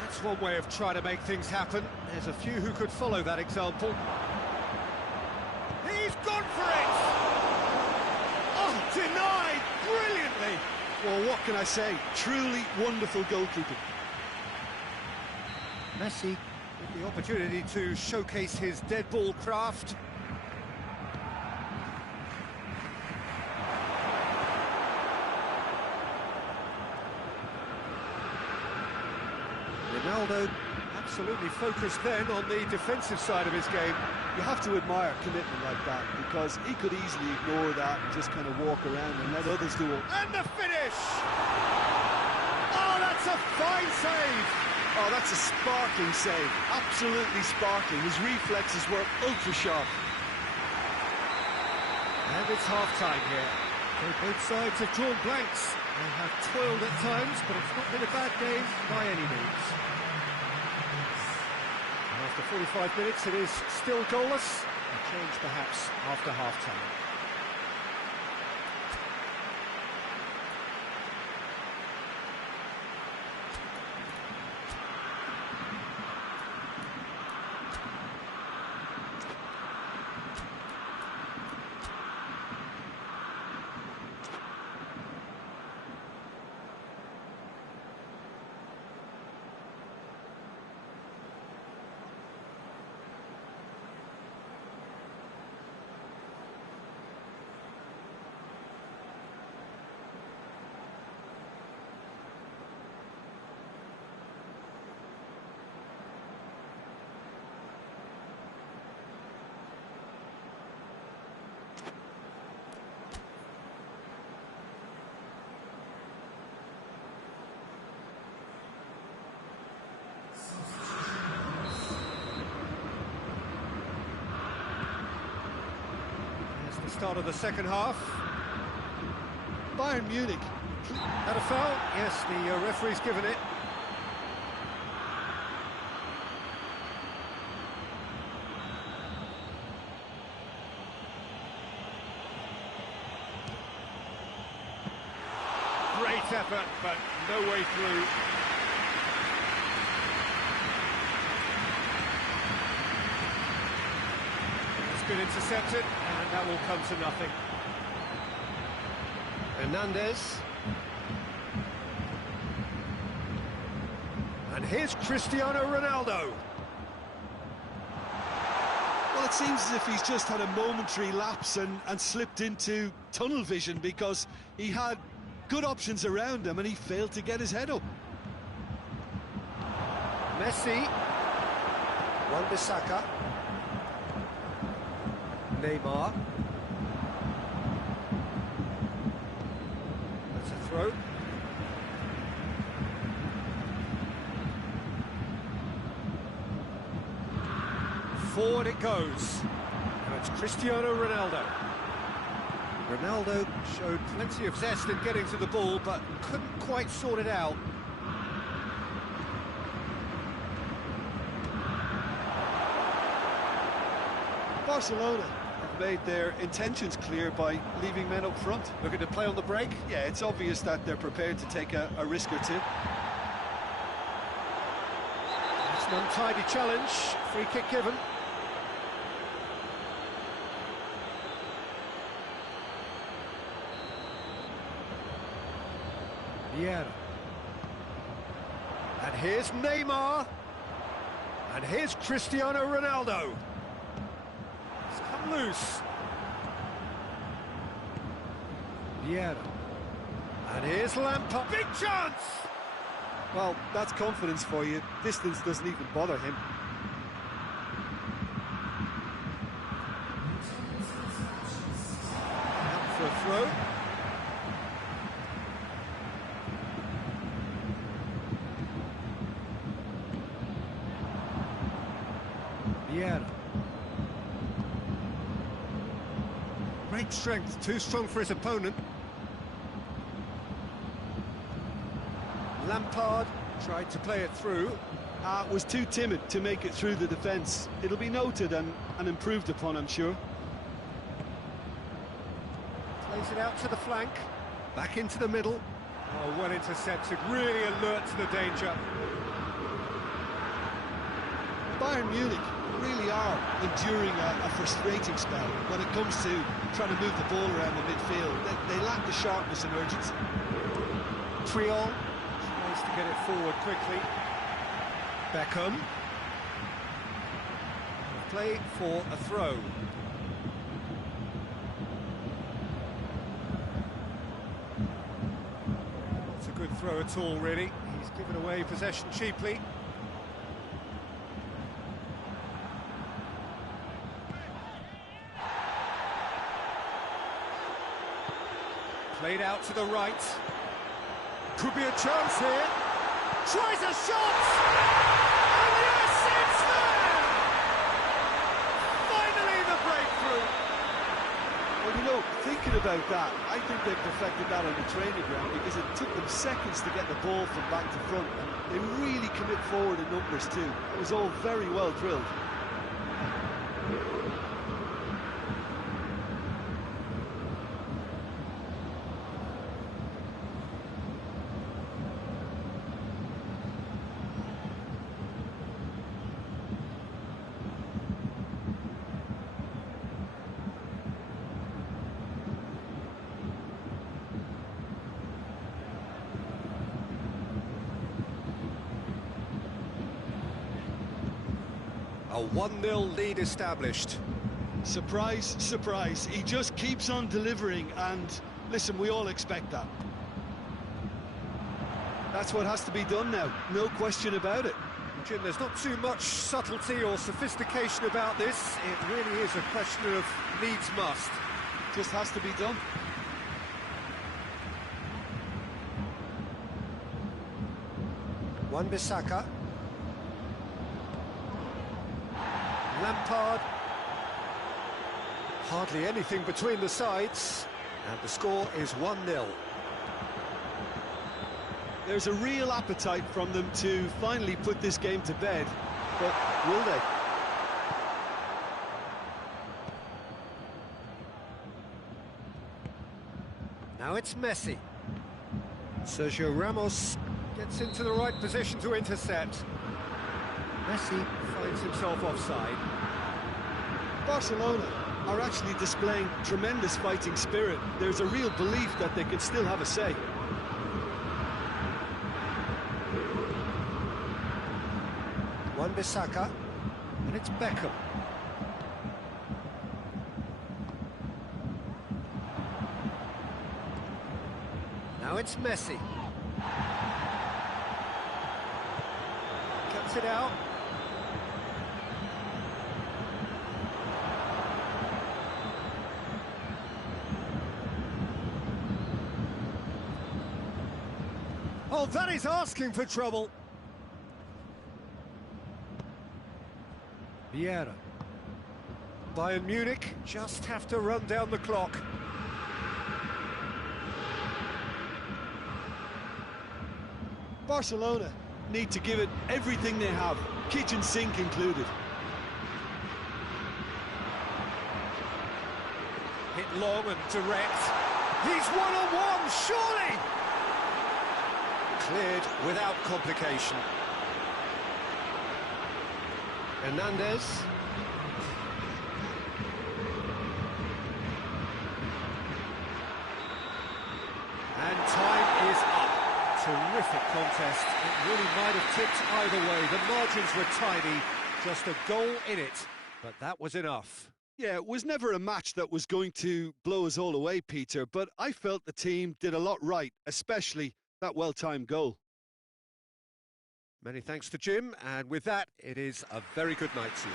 That's one way of trying to make things happen. There's a few who could follow that example. He's gone for it! Oh, denied brilliantly! Well, what can I say? Truly wonderful goalkeeping. Messi with the opportunity to showcase his dead ball craft. Ronaldo absolutely focused then on the defensive side of his game. You have to admire commitment like that, because he could easily ignore that and just kind of walk around and let others do it. And the finish! Oh, that's a fine save! Oh, that's a sparkling save. Absolutely sparkling. His reflexes were ultra-sharp. And it's half-time here. So both sides have drawn blanks. They have toiled at times, but it's not been a bad game by any means. After 45 minutes, it is still goalless. A change perhaps after half-time. Start of the second half. Bayern Munich. Had a foul? Yes, the referee's given it. Great effort, but no way through. It's been intercepted, and that will come to nothing. Hernandez. And here's Cristiano Ronaldo. Well, it seems as if he's just had a momentary lapse and slipped into tunnel vision, because he had good options around him and he failed to get his head up. Messi. Wan-Bissaka. Neymar. That's a throw. Forward it goes. Now it's Cristiano Ronaldo. Ronaldo showed plenty of zest in getting to the ball, but couldn't quite sort it out. Barcelona have made their intentions clear by leaving men up front. Looking to play on the break. Yeah, it's obvious that they're prepared to take a risk or two. It's an untidy challenge. Free kick given. Vieira. And here's Neymar. And here's Cristiano Ronaldo. It's come loose. Vieira. And here's Lampard. Big chance! Well, that's confidence for you. Distance doesn't even bother him. Out for a throw. Great strength, too strong for his opponent. Lampard tried to play it through. Was too timid to make it through the defence. It'll be noted and improved upon, I'm sure. Plays it out to the flank. Back into the middle. Oh, well intercepted, really alert to the danger. Bayern Munich really are enduring a frustrating spell when it comes to trying to move the ball around the midfield. They lack the sharpness and urgency. Triol tries to get it forward quickly. Beckham. Play for a throw. Not a good throw at all, really. He's given away possession cheaply. Played out to the right. Could be a chance here. Tries a shot! And yes, it's there! Finally the breakthrough! Well, you know, thinking about that, I think they perfected that on the training ground because it took them seconds to get the ball from back to front, and they really commit forward in numbers too. It was all very well drilled. A 1-0 lead established. Surprise, surprise. He just keeps on delivering, and listen, we all expect that. That's what has to be done now, no question about it. Jim, there's not too much subtlety or sophistication about this. It really is a question of needs must. Just has to be done. Wan-Bissaka. Lampard. Hardly anything between the sides, and the score is 1-0. There's a real appetite from them to finally put this game to bed, but will they? Now it's Messi. Sergio Ramos gets into the right position to intercept. Messi finds himself offside. Barcelona are actually displaying tremendous fighting spirit. There's a real belief that they can still have a say. Wan-Bissaka, and it's Beckham. Now it's Messi. Cuts it out. Oh, that is asking for trouble. Vieira. Bayern Munich just have to run down the clock. Barcelona need to give it everything they have, kitchen sink included. Hit long and direct. He's one-on-one, surely! Cleared without complication. Hernandez. And time is up. Terrific contest. It really might have tipped either way. The margins were tiny, just a goal in it, but that was enough. Yeah, it was never a match that was going to blow us all away, Peter, but I felt the team did a lot right, especially that well-timed goal. Many thanks to Jim, and with that, it is a very good night to you.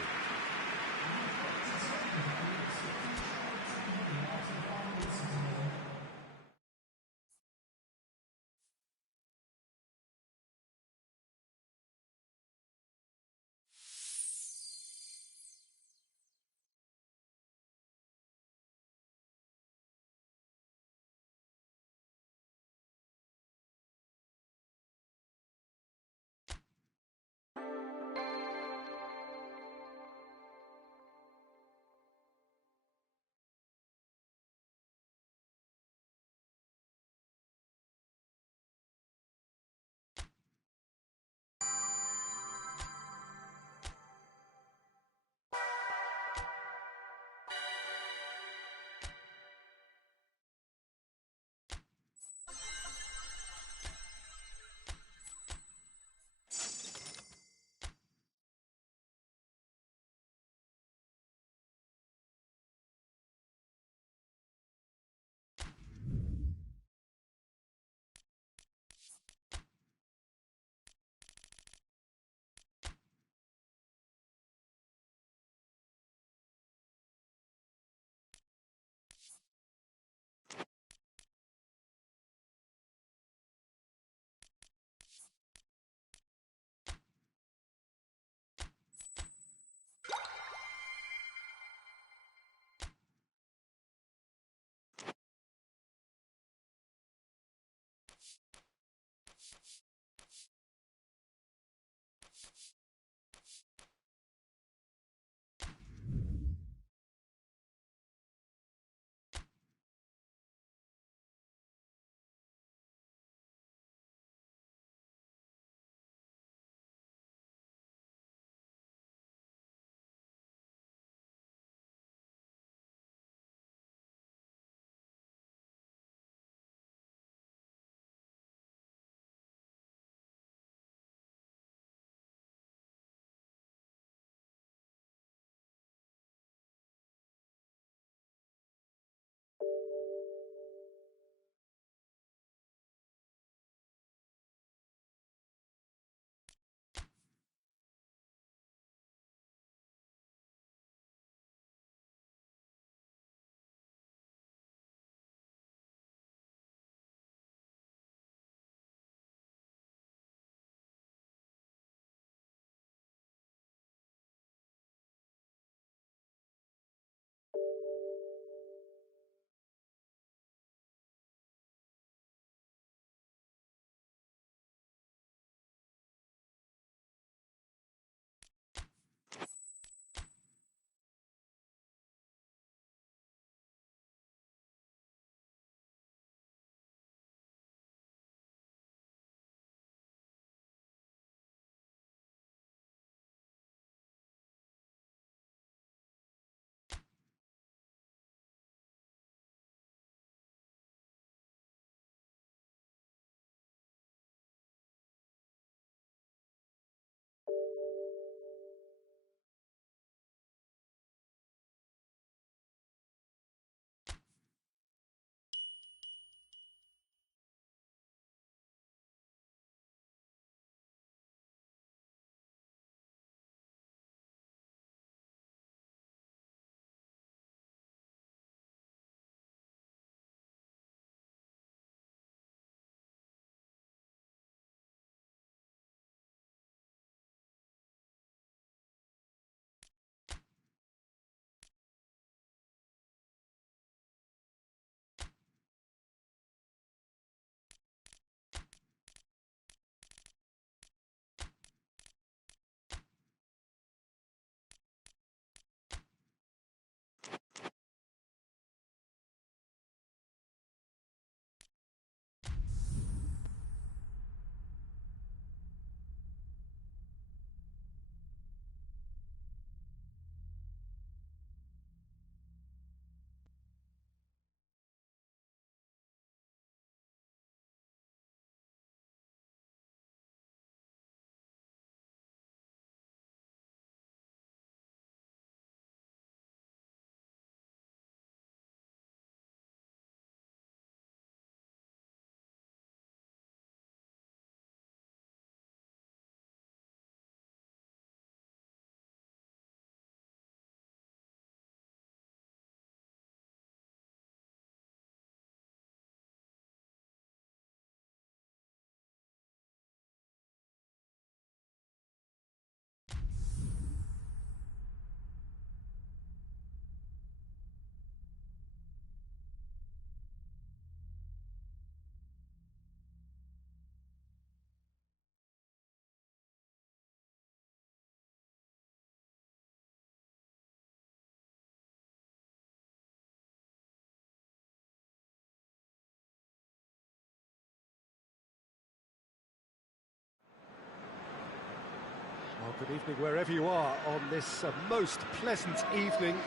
Good evening wherever you are on this most pleasant evening.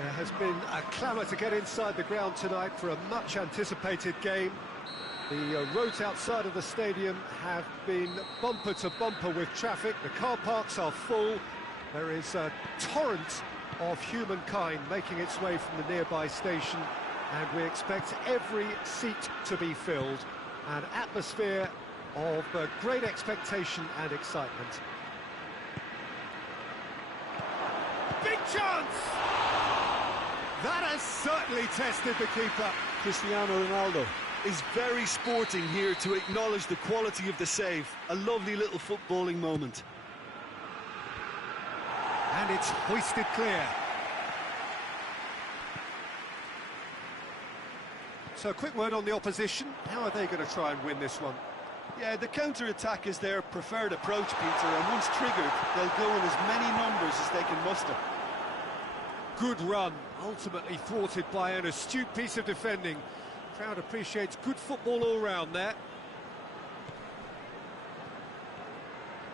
There has been a clamour to get inside the ground tonight for a much-anticipated game. The roads outside of the stadium have been bumper to bumper with traffic. The car parks are full. There is a torrent of humankind making its way from the nearby station, and we expect every seat to be filled. An atmosphere of great expectation and excitement. Big chance! That has certainly tested the keeper. Cristiano Ronaldo is very sporting here to acknowledge the quality of the save. A lovely little footballing moment. And it's hoisted clear. So a quick word on the opposition. How are they going to try and win this one? Yeah, the counter-attack is their preferred approach, Peter, and once triggered, they'll go in as many numbers as they can muster. Good run, ultimately thwarted by an astute piece of defending. Crowd appreciates good football all round there.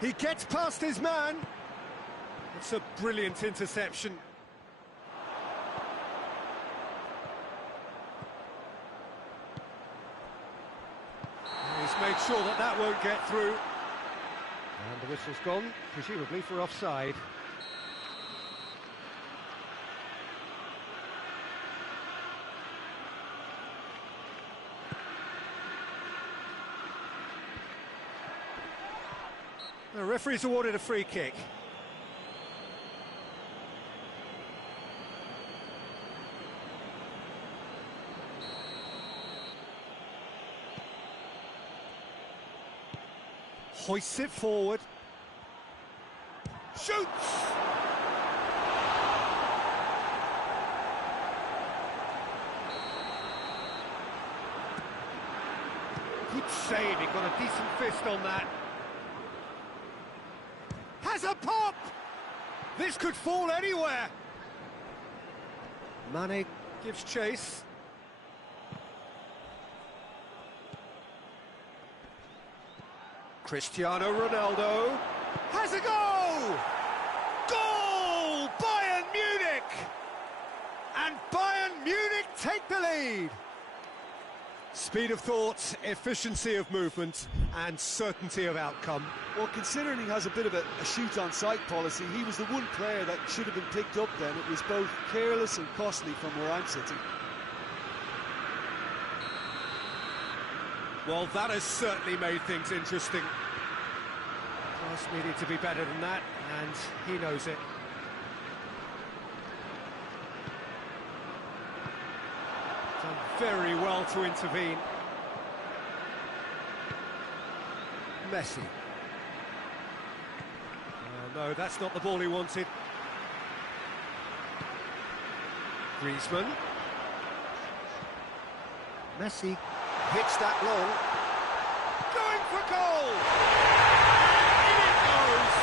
He gets past his man. It's a brilliant interception. He's made sure that that won't get through. And the whistle's gone, presumably for offside. The referee's awarded a free kick. Hoists it forward. Shoots! Good save, he got a decent fist on that. Has a pop! This could fall anywhere. Mane gives chase. Cristiano Ronaldo has a goal! Goal! Bayern Munich! And Bayern Munich take the lead. Speed of thought, efficiency of movement, and certainty of outcome. Well, considering he has a bit of a shoot-on-sight policy, he was the one player that should have been picked up then. It was both careless and costly from where I'm sitting. Well, that has certainly made things interesting. Cross needed to be better than that, and he knows it. Done very well to intervene. Messi. Oh, no, that's not the ball he wanted. Griezmann. Messi hits that long. Going for goal! In it goes!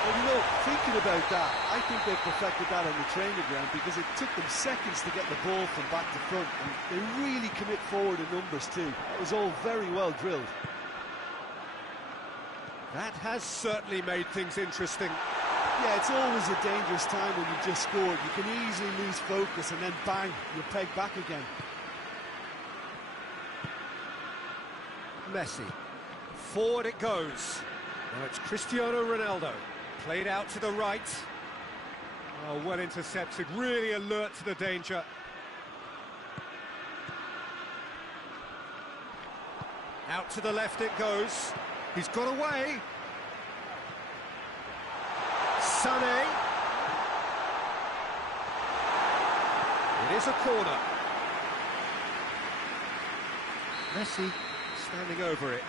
Well, you know, thinking about that, I think they've perfected that on the training ground because it took them seconds to get the ball from back to front, and they really commit forward in numbers too. It was all very well drilled. That has certainly made things interesting. Yeah, it's always a dangerous time when you've just scored. You can easily lose focus and then bang, you're pegged back again. Messi. Forward it goes. Now it's Cristiano Ronaldo. Played out to the right. Oh, well intercepted. Really alert to the danger. Out to the left it goes. He's got away. Sané. It is a corner. Messi standing over it.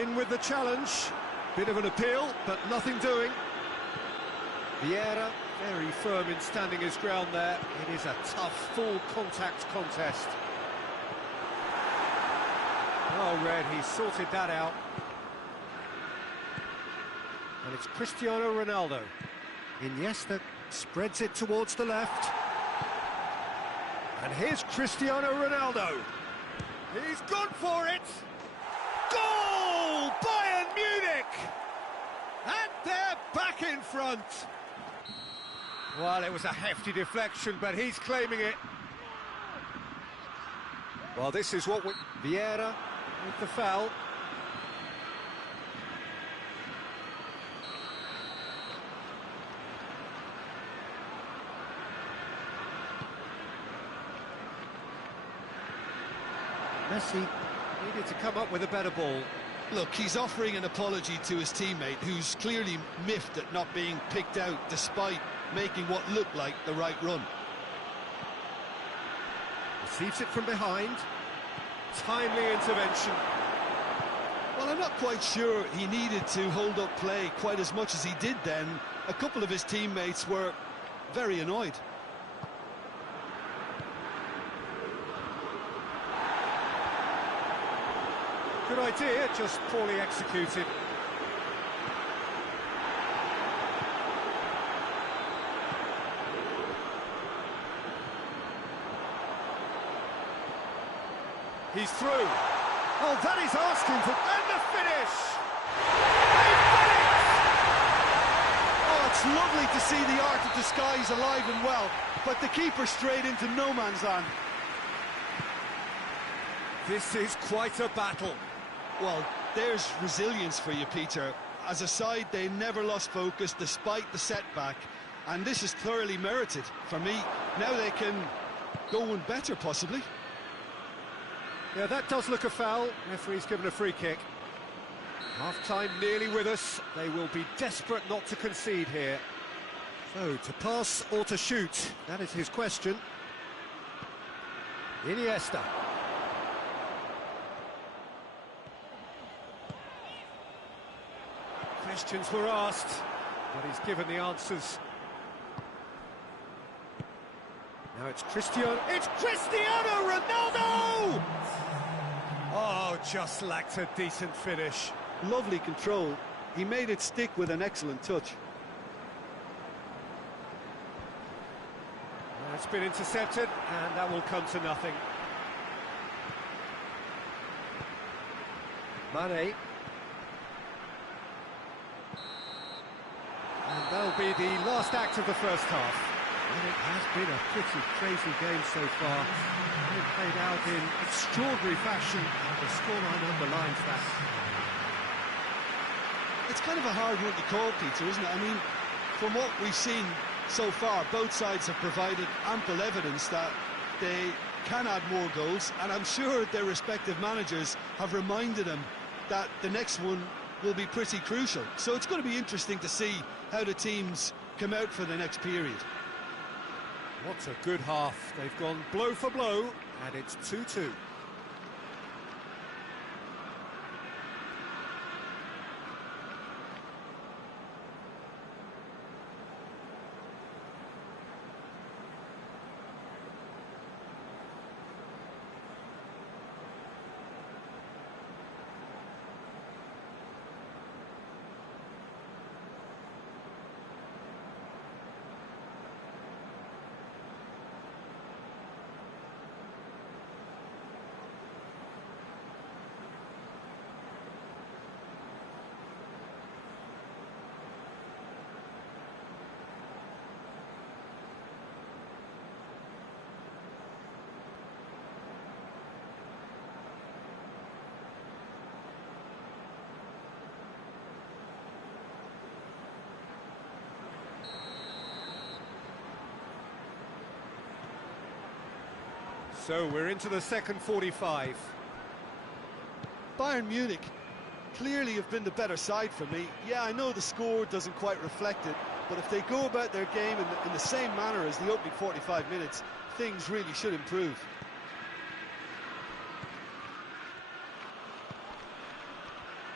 In with the challenge. Bit of an appeal, but nothing doing. Vieira, very firm in standing his ground there. It is a tough, full contact contest. Oh, Red, he sorted that out. And it's Cristiano Ronaldo. Iniesta spreads it towards the left. And here's Cristiano Ronaldo. He's gone for it. Goal! Bayern Munich! And they're back in front. Well, it was a hefty deflection, but he's claiming it. Well, this is what Vieira with the foul. Messi needed to come up with a better ball. Look, he's offering an apology to his teammate, who's clearly miffed at not being picked out despite making what looked like the right run. Receives it from behind. Timely intervention. Well, I'm not quite sure he needed to hold up play quite as much as he did then. A couple of his teammates were very annoyed. Good idea, just poorly executed. He's through. Oh, that is asking for... And the finish! Oh, it's lovely to see the art of disguise alive and well, but the keeper straight into no man's land. This is quite a battle. Well, there's resilience for you, Peter. As a side, they never lost focus despite the setback, and this is thoroughly merited for me. Now they can go one better, possibly. Yeah, that does look a foul. Referee's given a free kick. Half-time nearly with us. They will be desperate not to concede here. So, to pass or to shoot? That is his question. Iniesta. Questions were asked, but he's given the answers. Now it's Cristiano Ronaldo! Oh, just lacked a decent finish. Lovely control. He made it stick with an excellent touch. It's been intercepted, and that will come to nothing. Mane. And that'll be the last act of the first half. And it has been a pretty crazy game so far. It played out in extraordinary fashion, and the scoreline underlines that. It's kind of a hard one to call, Peter, isn't it? I mean, from what we've seen so far, both sides have provided ample evidence that they can add more goals, and I'm sure their respective managers have reminded them that the next one will be pretty crucial. So it's going to be interesting to see how the teams come out for the next period. What a good half. They've gone blow for blow, and it's 2-2. So we're into the second 45. Bayern Munich clearly have been the better side for me. Yeah, I know the score doesn't quite reflect it, but if they go about their game in the same manner as the opening 45 minutes, things really should improve.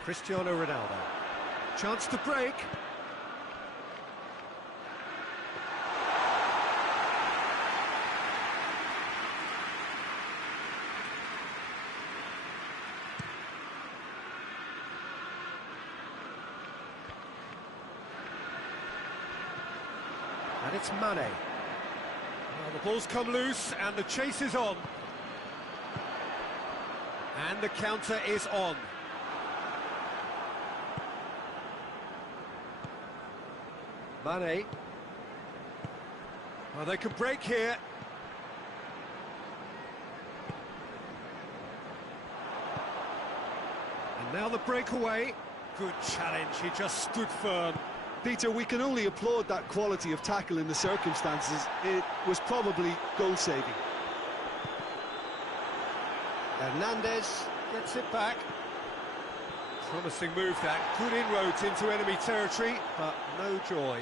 Cristiano Ronaldo. Chance to break. And it's Mane. Well, the ball's come loose and the chase is on. And the counter is on. Mane. Well, they can break here. And now the breakaway. Good challenge, he just stood firm. Peter, we can only applaud that quality of tackle in the circumstances. It was probably goal-saving. Hernandez gets it back. Promising move that. Good inroads into enemy territory, but no joy.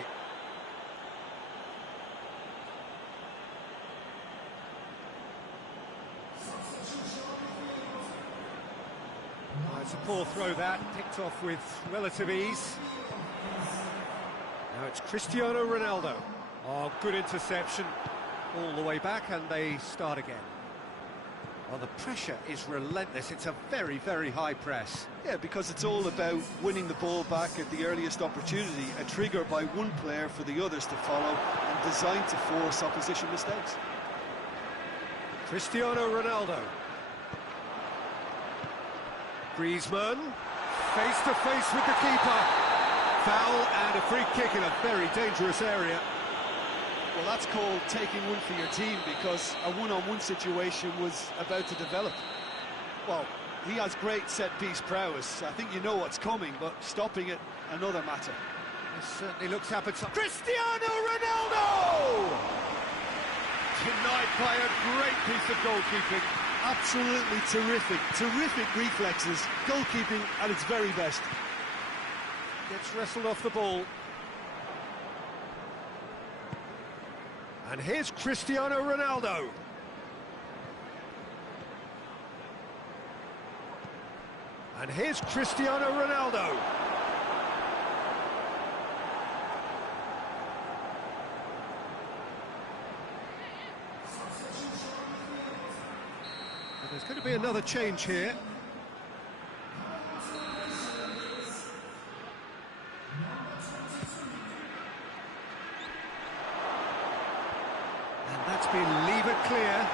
Oh, it's a poor throw that, picked off with relative ease. Now it's Cristiano Ronaldo. Oh, good interception. All the way back and they start again. Well, the pressure is relentless. It's a very, very high press. Yeah, because it's all about winning the ball back at the earliest opportunity, a trigger by one player for the others to follow, and designed to force opposition mistakes. Cristiano Ronaldo. Griezmann, face to face with the keeper. Foul and a free kick in a very dangerous area. Well, that's called taking one for your team, because a one-on-one situation was about to develop. Well, he has great set-piece prowess. I think you know what's coming, but stopping it, another matter. This certainly looks appetizing. Cristiano Ronaldo! Denied by a great piece of goalkeeping. Absolutely terrific, terrific reflexes. Goalkeeping at its very best. Gets wrestled off the ball. And here's Cristiano Ronaldo. And here's Cristiano Ronaldo. And there's going to be another change here. That's been levered clear.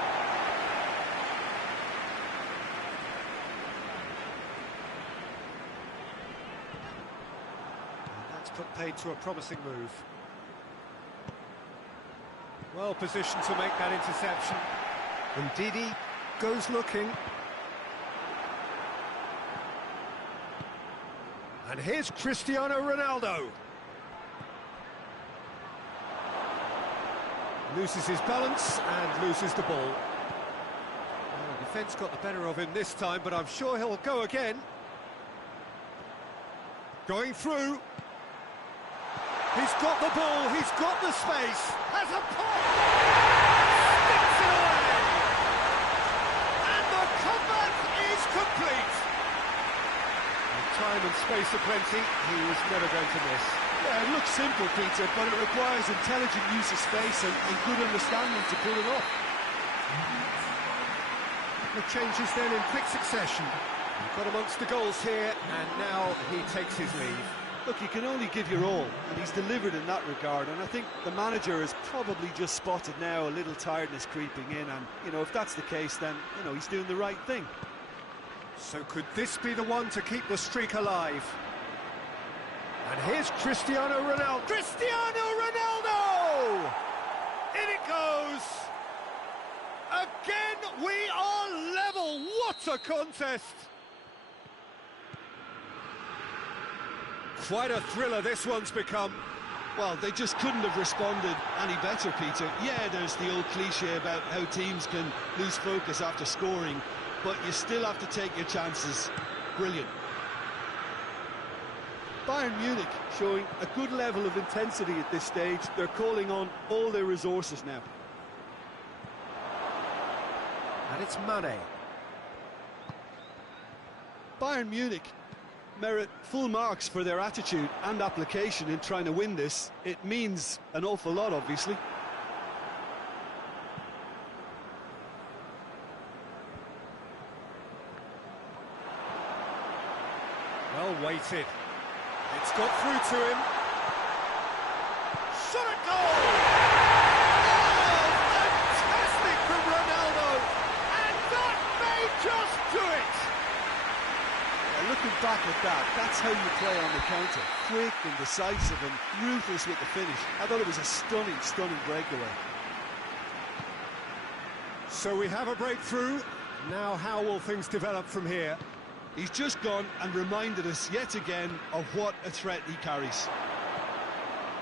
And that's put paid to a promising move. Well positioned to make that interception. And Didi goes looking. And here's Cristiano Ronaldo. Loses his balance and loses the ball. Well, the defence got the better of him this time, but I'm sure he'll go again. Going through. He's got the ball, he's got the space, has a pop! Sticks it away! And the comeback is complete! With time and space aplenty, he was never going to miss. Yeah, it looks simple, Peter, but it requires intelligent use of space and good understanding to pull it off. The changes then in quick succession. He got amongst the goals here, and now he takes his leave. Look, you can only give your all, and he's delivered in that regard, and I think the manager has probably just spotted now a little tiredness creeping in, and, you know, if that's the case, then, you know, he's doing the right thing. So could this be the one to keep the streak alive? And here's Cristiano Ronaldo. Cristiano Ronaldo! In it goes! Again, we are level. What a contest! Quite a thriller this one's become. Well, they just couldn't have responded any better, Peter. Yeah, there's the old cliche about how teams can lose focus after scoring, but you still have to take your chances. Brilliant. Bayern Munich showing a good level of intensity at this stage. They're calling on all their resources now. And it's Mane. Bayern Munich merit full marks for their attitude and application in trying to win this. It means an awful lot, obviously. Well weighted. It's got through to him. Shot at goal! Oh, just do it! Yeah, looking back at that, that's how you play on the counter. Quick and decisive and ruthless with the finish. I thought it was a stunning, stunning breakaway. So we have a breakthrough. Now how will things develop from here? He's just gone and reminded us yet again of what a threat he carries.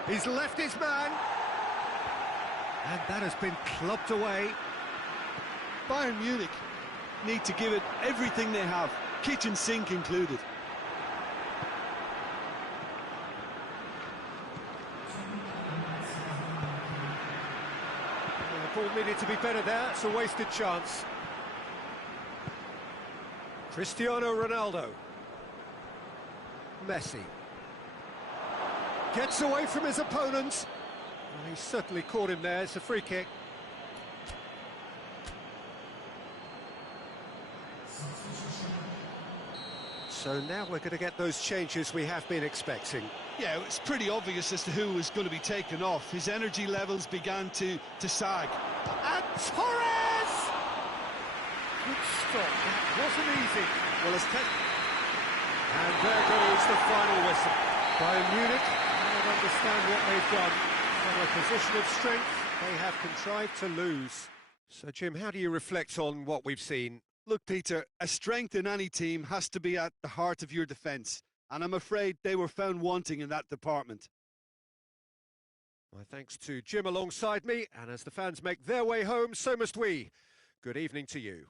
He's left his man. And that has been clubbed away. Bayern Munich need to give it everything they have, kitchen sink included. The ball needed to be better there. It's a wasted chance. Cristiano Ronaldo. Messi. Gets away from his opponent. Well, he certainly caught him there. It's a free kick. So now we're going to get those changes we have been expecting. Yeah, it's pretty obvious as to who was going to be taken off. His energy levels began to sag. And Torres! Good stop. That wasn't easy. Well, And there goes the final whistle. Bayern Munich don't understand what they've done. From a position of strength, they have contrived to lose. So, Jim, how do you reflect on what we've seen? Look, Peter, a strength in any team has to be at the heart of your defence, and I'm afraid they were found wanting in that department. My thanks to Jim alongside me, and as the fans make their way home, so must we. Good evening to you.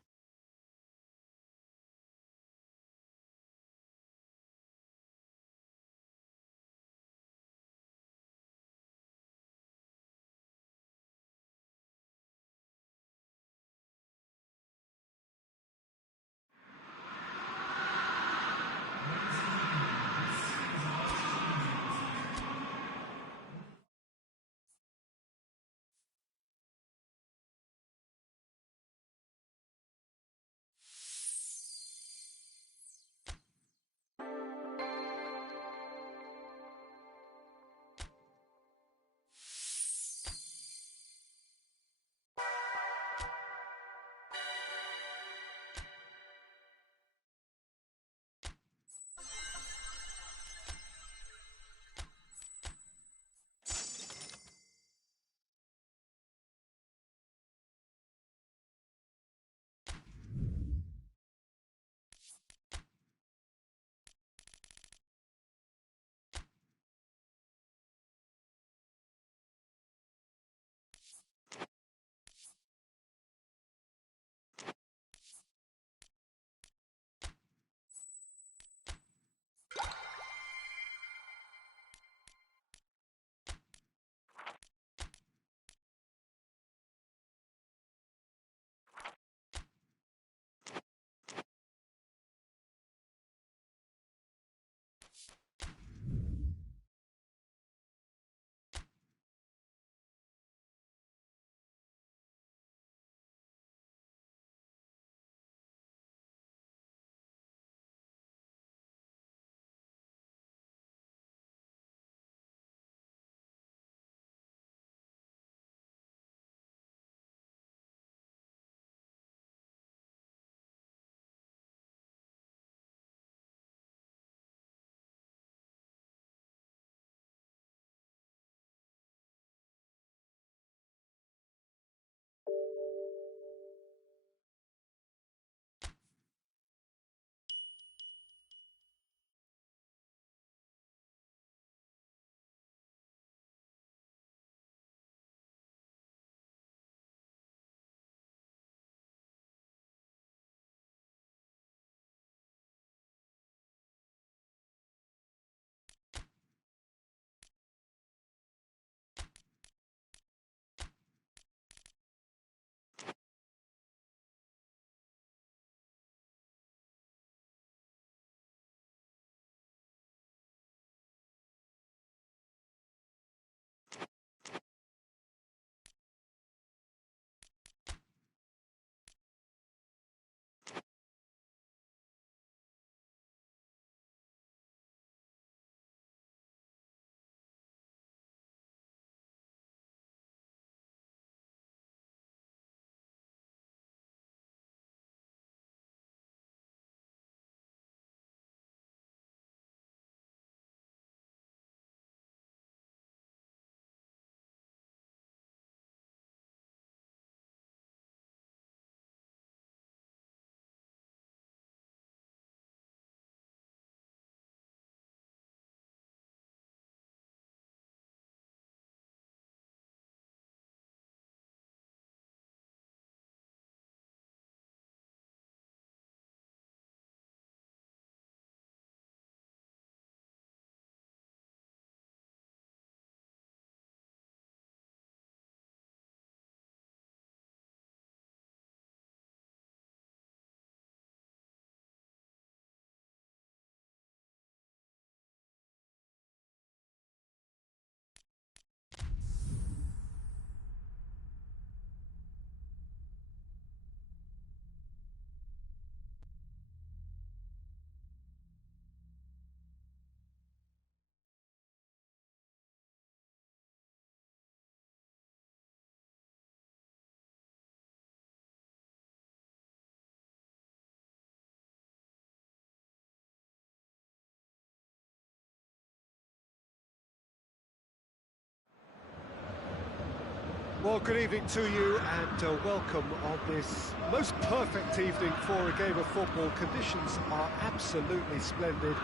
Well, good evening to you and welcome on this most perfect evening for a game of football. Conditions are absolutely splendid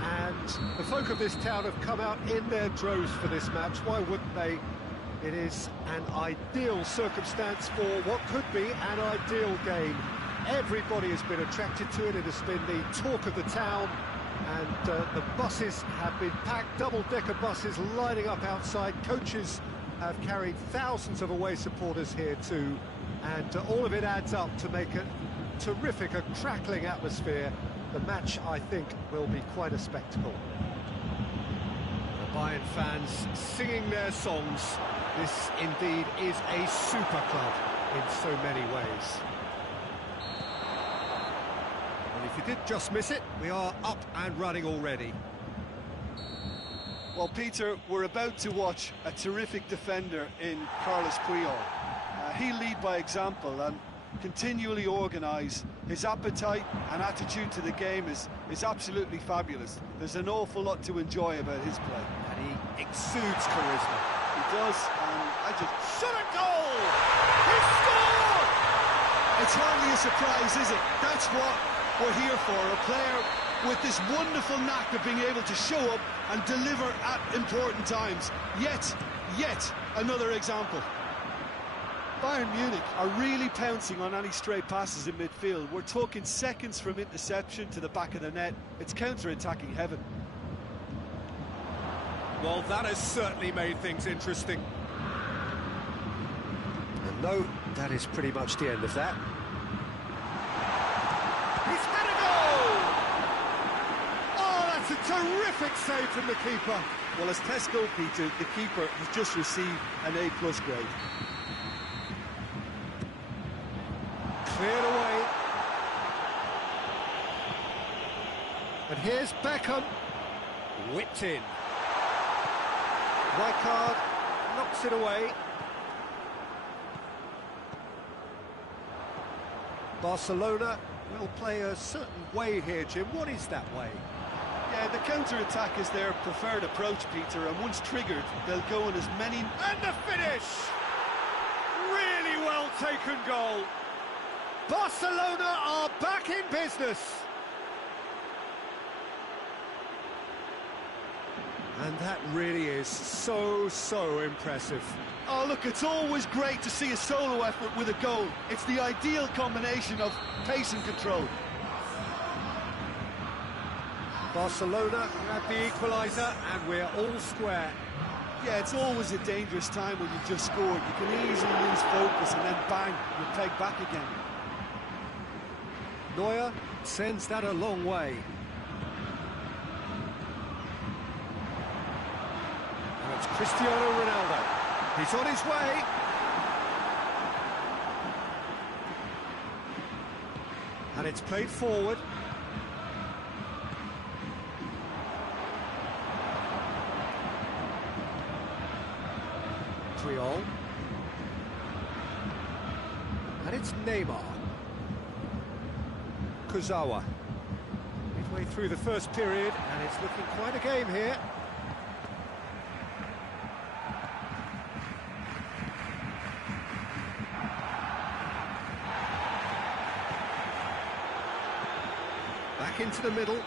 and the folk of this town have come out in their droves for this match. Why wouldn't they? It is an ideal circumstance for what could be an ideal game. Everybody has been attracted to it. It has been the talk of the town, and the buses have been packed, double-decker buses lining up outside. Coaches have carried thousands of away supporters here too, and all of it adds up to make a terrific, a crackling atmosphere. The match, I think, will be quite a spectacle. The Bayern fans singing their songs. This indeed is a super club in so many ways. Well, if you did just miss it, we are up and running already. Well, Peter, we're about to watch a terrific defender in Carlos Puyol. He'll lead by example and continually organise. His appetite and attitude to the game is absolutely fabulous. There's an awful lot to enjoy about his play. And he exudes charisma. He does, and I just... Shot a goal! He scored! It's hardly a surprise, is it? That's what we're here for, a player with this wonderful knack of being able to show up and deliver at important times. Yet another example. Bayern Munich are really pouncing on any stray passes in midfield. We're talking seconds from interception to the back of the net. It's counter-attacking heaven. Well, that has certainly made things interesting. And no, that is pretty much the end of that. He's had a goal! Oh, that's a terrific save from the keeper. Well, as test goalkeeper, the keeper has just received an A+ grade. Cleared away. And here's Beckham. Whipped in. Rijkaard knocks it away. Barcelona will play a certain way here, Jim. What is that way? Yeah, the counter-attack is their preferred approach, Peter, and once triggered, they'll go in as many... And the finish! Really well taken goal. Barcelona are back in business. And that really is so impressive. Oh, look, it's always great to see a solo effort with a goal. It's the ideal combination of pace and control. Barcelona grab the equaliser, and we're all square. Yeah, it's always a dangerous time when you've just scored. You can easily lose focus and then bang, you're pegged back again. Neuer sends that a long way. Now it's Cristiano Ronaldo. He's on his way. And it's played forward. Puyol. And it's Neymar. Kurzawa. Midway through the first period, and it's looking quite a game here. Back into the middle.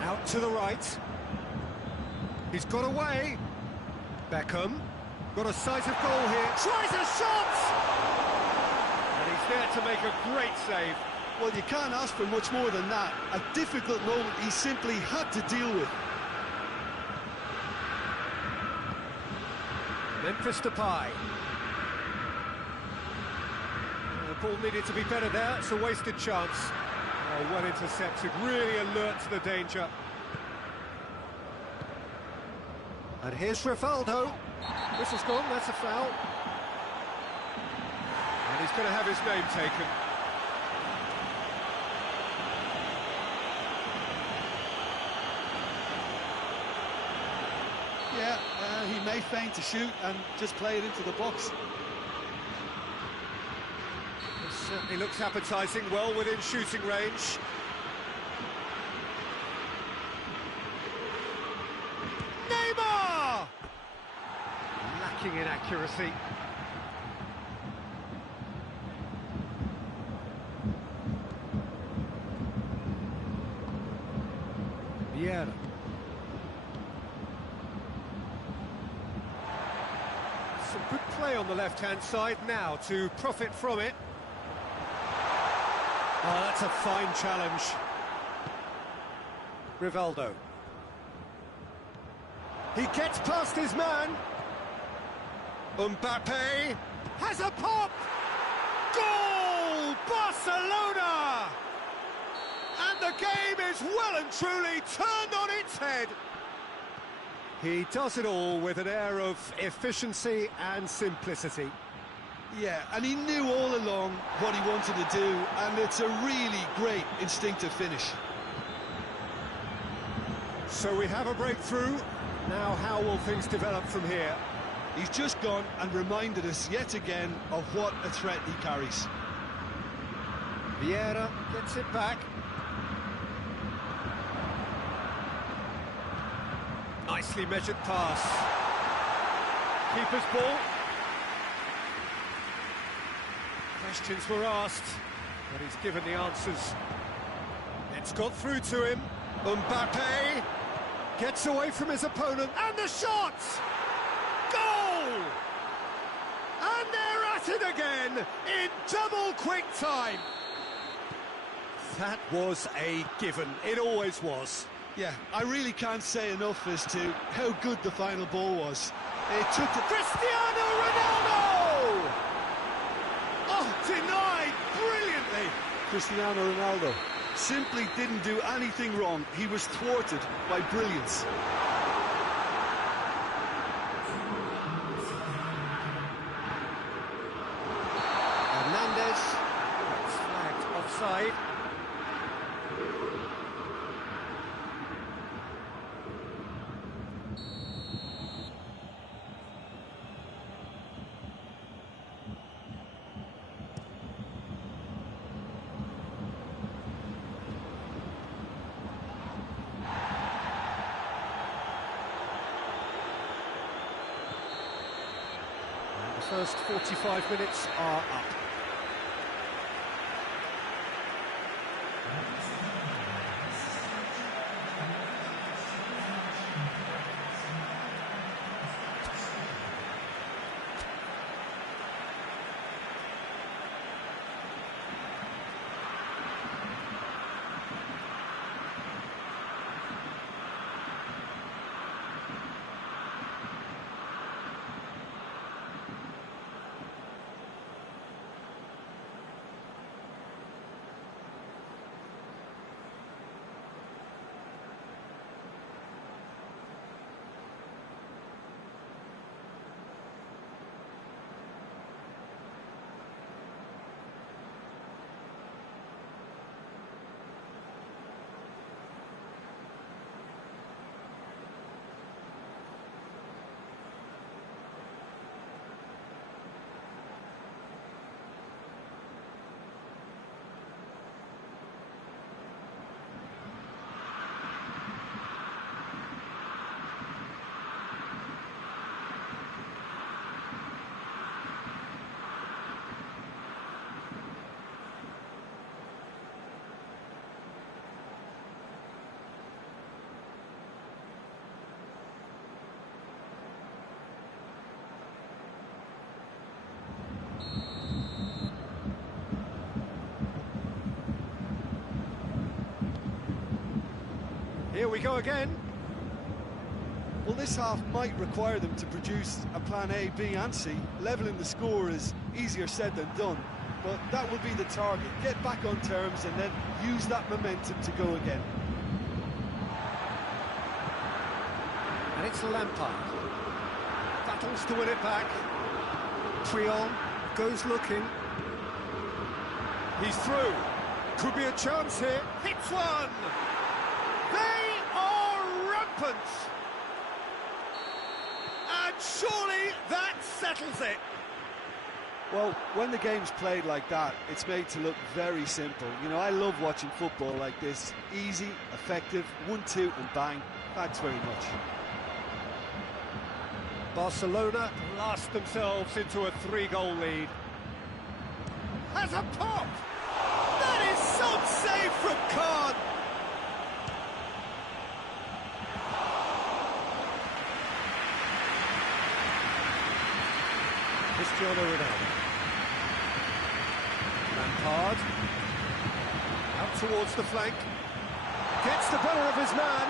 Out to the right. He's got away. Beckham. Got a sight of goal here. Tries a shot! And he's there to make a great save. Well, you can't ask for much more than that. A difficult moment he simply had to deal with. Memphis Depay. The ball needed to be better there. It's a wasted chance. Oh, well intercepted. Really alert to the danger. And here's Rivaldo. Whistle's gone, that's a foul. And he's going to have his name taken. Yeah, he may feign to shoot and just play it into the box. It certainly looks appetising, well within shooting range. accuracy. Vieira. Some good play on the left-hand side now to profit from it. Oh, that's a fine challenge. Rivaldo. He gets past his man. Mbappe has a pop! Goal! Barcelona! And the game is well and truly turned on its head. He does it all with an air of efficiency and simplicity. Yeah, and he knew all along what he wanted to do, and it's a really great instinctive finish. So we have a breakthrough. Now how will things develop from here? He's just gone and reminded us yet again of what a threat he carries. Vieira gets it back. Nicely measured pass. Keeper's ball. Questions were asked, but he's given the answers. It's got through to him. Mbappe gets away from his opponent, and the shot! Goal! And they're at it again in double quick time. That was a given. It always was. Yeah, I really can't say enough as to how good the final ball was. It took the... Cristiano Ronaldo! Oh, denied brilliantly. Cristiano Ronaldo simply didn't do anything wrong. He was thwarted by brilliance. Hernandez gets flagged offside. The first 45 minutes are up. Here we go again. Well, this half might require them to produce a plan A, B and C. Levelling the score is easier said than done, but that will be the target. Get back on terms and then use that momentum to go again. And it's Lampard. Battles to win it back. Triol goes looking. He's through. Could be a chance here. Hits one! They are rampant! And surely that settles it. Well, when the game's played like that, it's made to look very simple. You know, I love watching football like this. Easy, effective, 1-2 and bang. Thanks very much. Barcelona blast themselves into a 3-goal lead. Has a pop! That is some save from Kahn! Cristiano Ronaldo. Lampard. Out towards the flank. Gets the better of his man.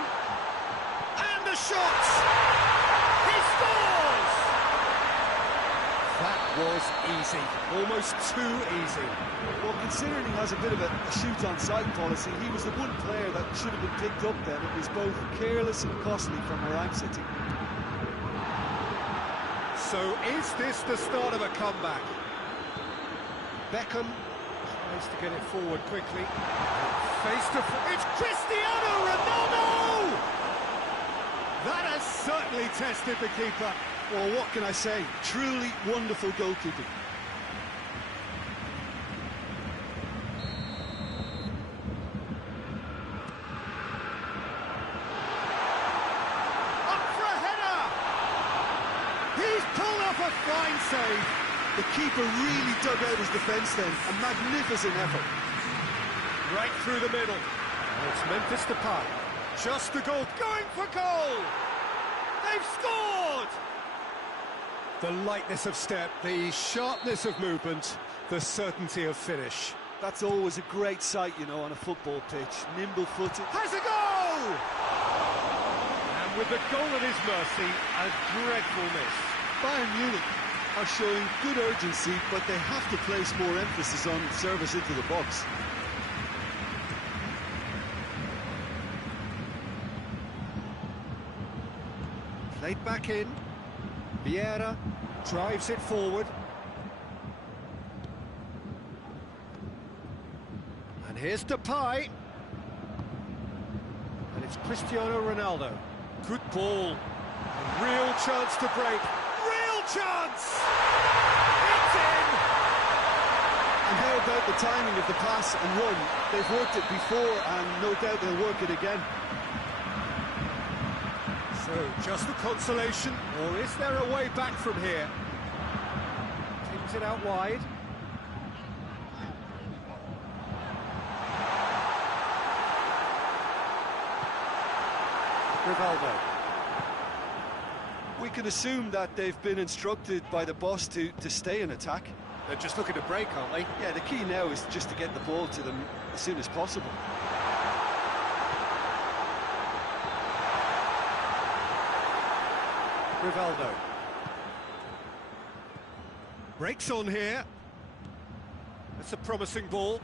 And the shot! He scores! That was easy. Almost too easy. Well, considering he has a bit of a shoot-on-sight policy, he was the one player that should have been picked up then. It was both careless and costly from where I'm sitting. So is this the start of a comeback? Beckham tries to get it forward quickly. Face to face. It's Cristiano Ronaldo! That has certainly tested the keeper. Well, what can I say? Truly wonderful goalkeeping. Up for a header! He's pulled off a fine save. The keeper really dug out his defence then. A magnificent effort. Right through the middle. And it's Memphis Depay. Just the goal. Going for goal! They've scored! The lightness of step, the sharpness of movement, the certainty of finish. That's always a great sight, you know, on a football pitch. Nimble-footed. Has a goal! And with the goal at his mercy, a dreadful miss. Bayern Munich are showing good urgency, but they have to place more emphasis on service into the box. Played back in. Vieira drives it forward. And here's Depay. And it's Cristiano Ronaldo. Good ball. A real chance to break. Real chance! It's in! And how about the timing of the pass and run? They've worked it before, and no doubt they'll work it again. So, just a consolation, or is there a way back from here? Takes it out wide. Rivaldo. We can assume that they've been instructed by the boss to stay in attack. They're just looking to break, aren't they? Yeah, the key now is just to get the ball to them as soon as possible. Rivaldo. Breaks on here. That's a promising ball.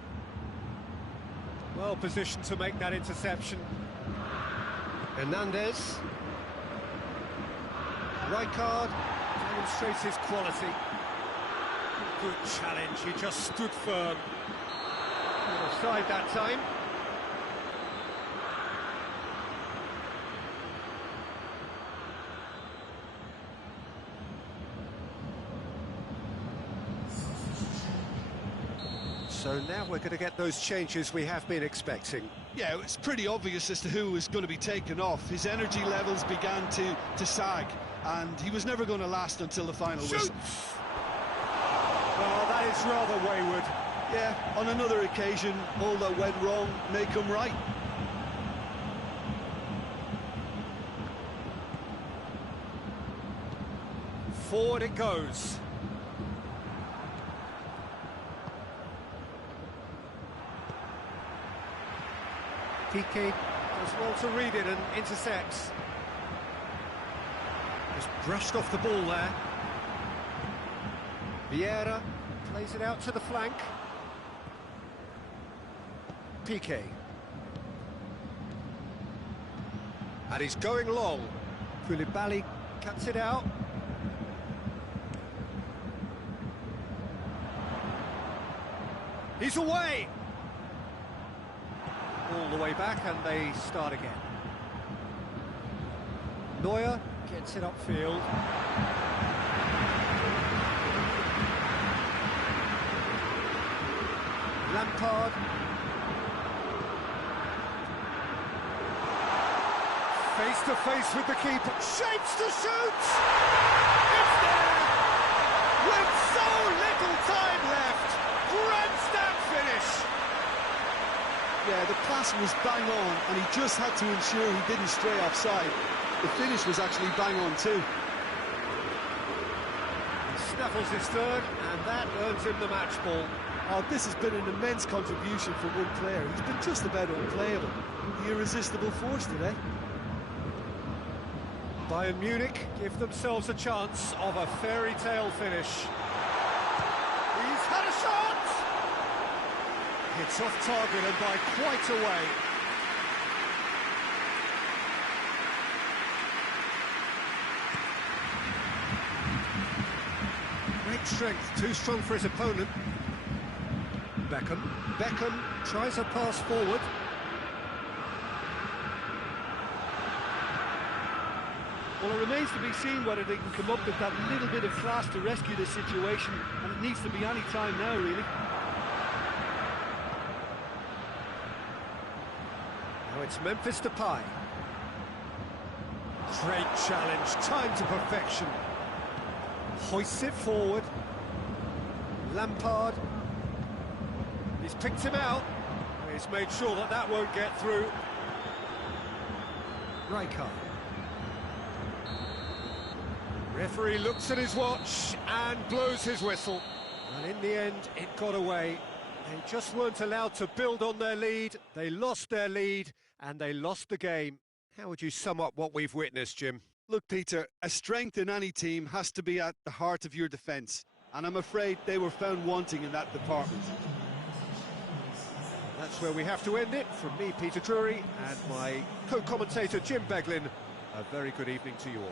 Well positioned to make that interception. Hernandez. Rijkaard demonstrates his quality. Good challenge, he just stood firm. Offside that time. So now we're going to get those changes we have been expecting. Yeah, it's pretty obvious as to who was going to be taken off. His energy levels began to sag, and he was never going to last until the final whistle. Oh, that is rather wayward. Yeah, on another occasion, all that went wrong may come right. Forward it goes. Piqué does well to read it and intercepts. Just brushed off the ball there. Vieira plays it out to the flank. Piqué. And he's going long. Koulibaly cuts it out. He's away! All the way back and they start again. Neuer gets it upfield. Lampard. Face to face with the keeper. Shapes to shoot! It's there! So little time left. Grandstand finish. Yeah, the pass was bang on, and he just had to ensure he didn't stray offside. The finish was actually bang on too. Snaffles his third, and that earns him the match ball. Oh, this has been an immense contribution from one player. He's been just about unplayable. The irresistible force today. Bayern Munich give themselves a chance of a fairy tale finish. He's had a shot! It's off target and by quite a way. Great strength, too strong for his opponent. Beckham tries a pass forward. Well, it remains to be seen whether they can come up with that little bit of class to rescue this situation, and it needs to be any time now, really. Now it's Memphis Depay. Great challenge, time to perfection. Hoists it forward. Lampard. He's picked him out. He's made sure that that won't get through. Rijkaard. Referee looks at his watch and blows his whistle. And in the end, it got away. They just weren't allowed to build on their lead. They lost their lead and they lost the game. How would you sum up what we've witnessed, Jim? Look, Peter, a strength in any team has to be at the heart of your defence, and I'm afraid they were found wanting in that department. That's where we have to end it. From me, Peter Drury, and my co-commentator, Jim Beglin, a very good evening to you all.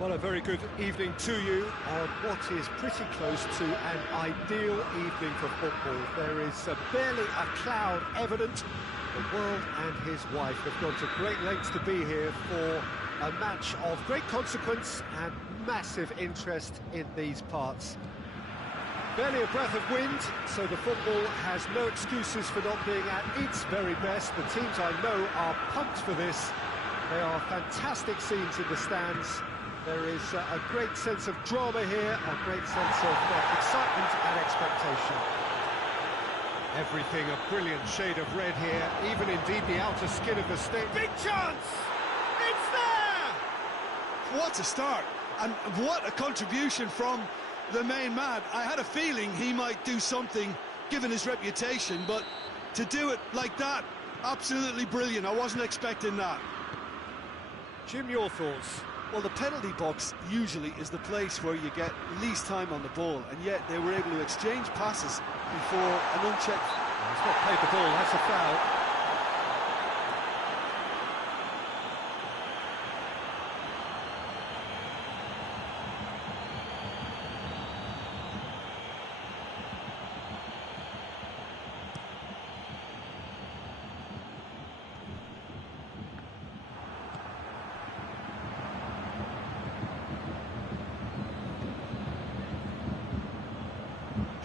Well, a very good evening to you on what is pretty close to an ideal evening for football. There is barely a cloud evident. The world and his wife have gone to great lengths to be here for a match of great consequence and massive interest in these parts. Barely a breath of wind, so the football has no excuses for not being at its very best. The teams I know are pumped for this. They are fantastic scenes in the stands. There is a great sense of drama here, a great sense of excitement and expectation. Everything a brilliant shade of red here, even indeed the outer skin of the stick. Big chance! It's there! What a start, and what a contribution from the main man. I had a feeling he might do something, given his reputation, but to do it like that, absolutely brilliant. I wasn't expecting that. Jim, your thoughts? Well, the penalty box usually is the place where you get least time on the ball, and yet they were able to exchange passes before an unchecked... He's not played the ball, that's a foul.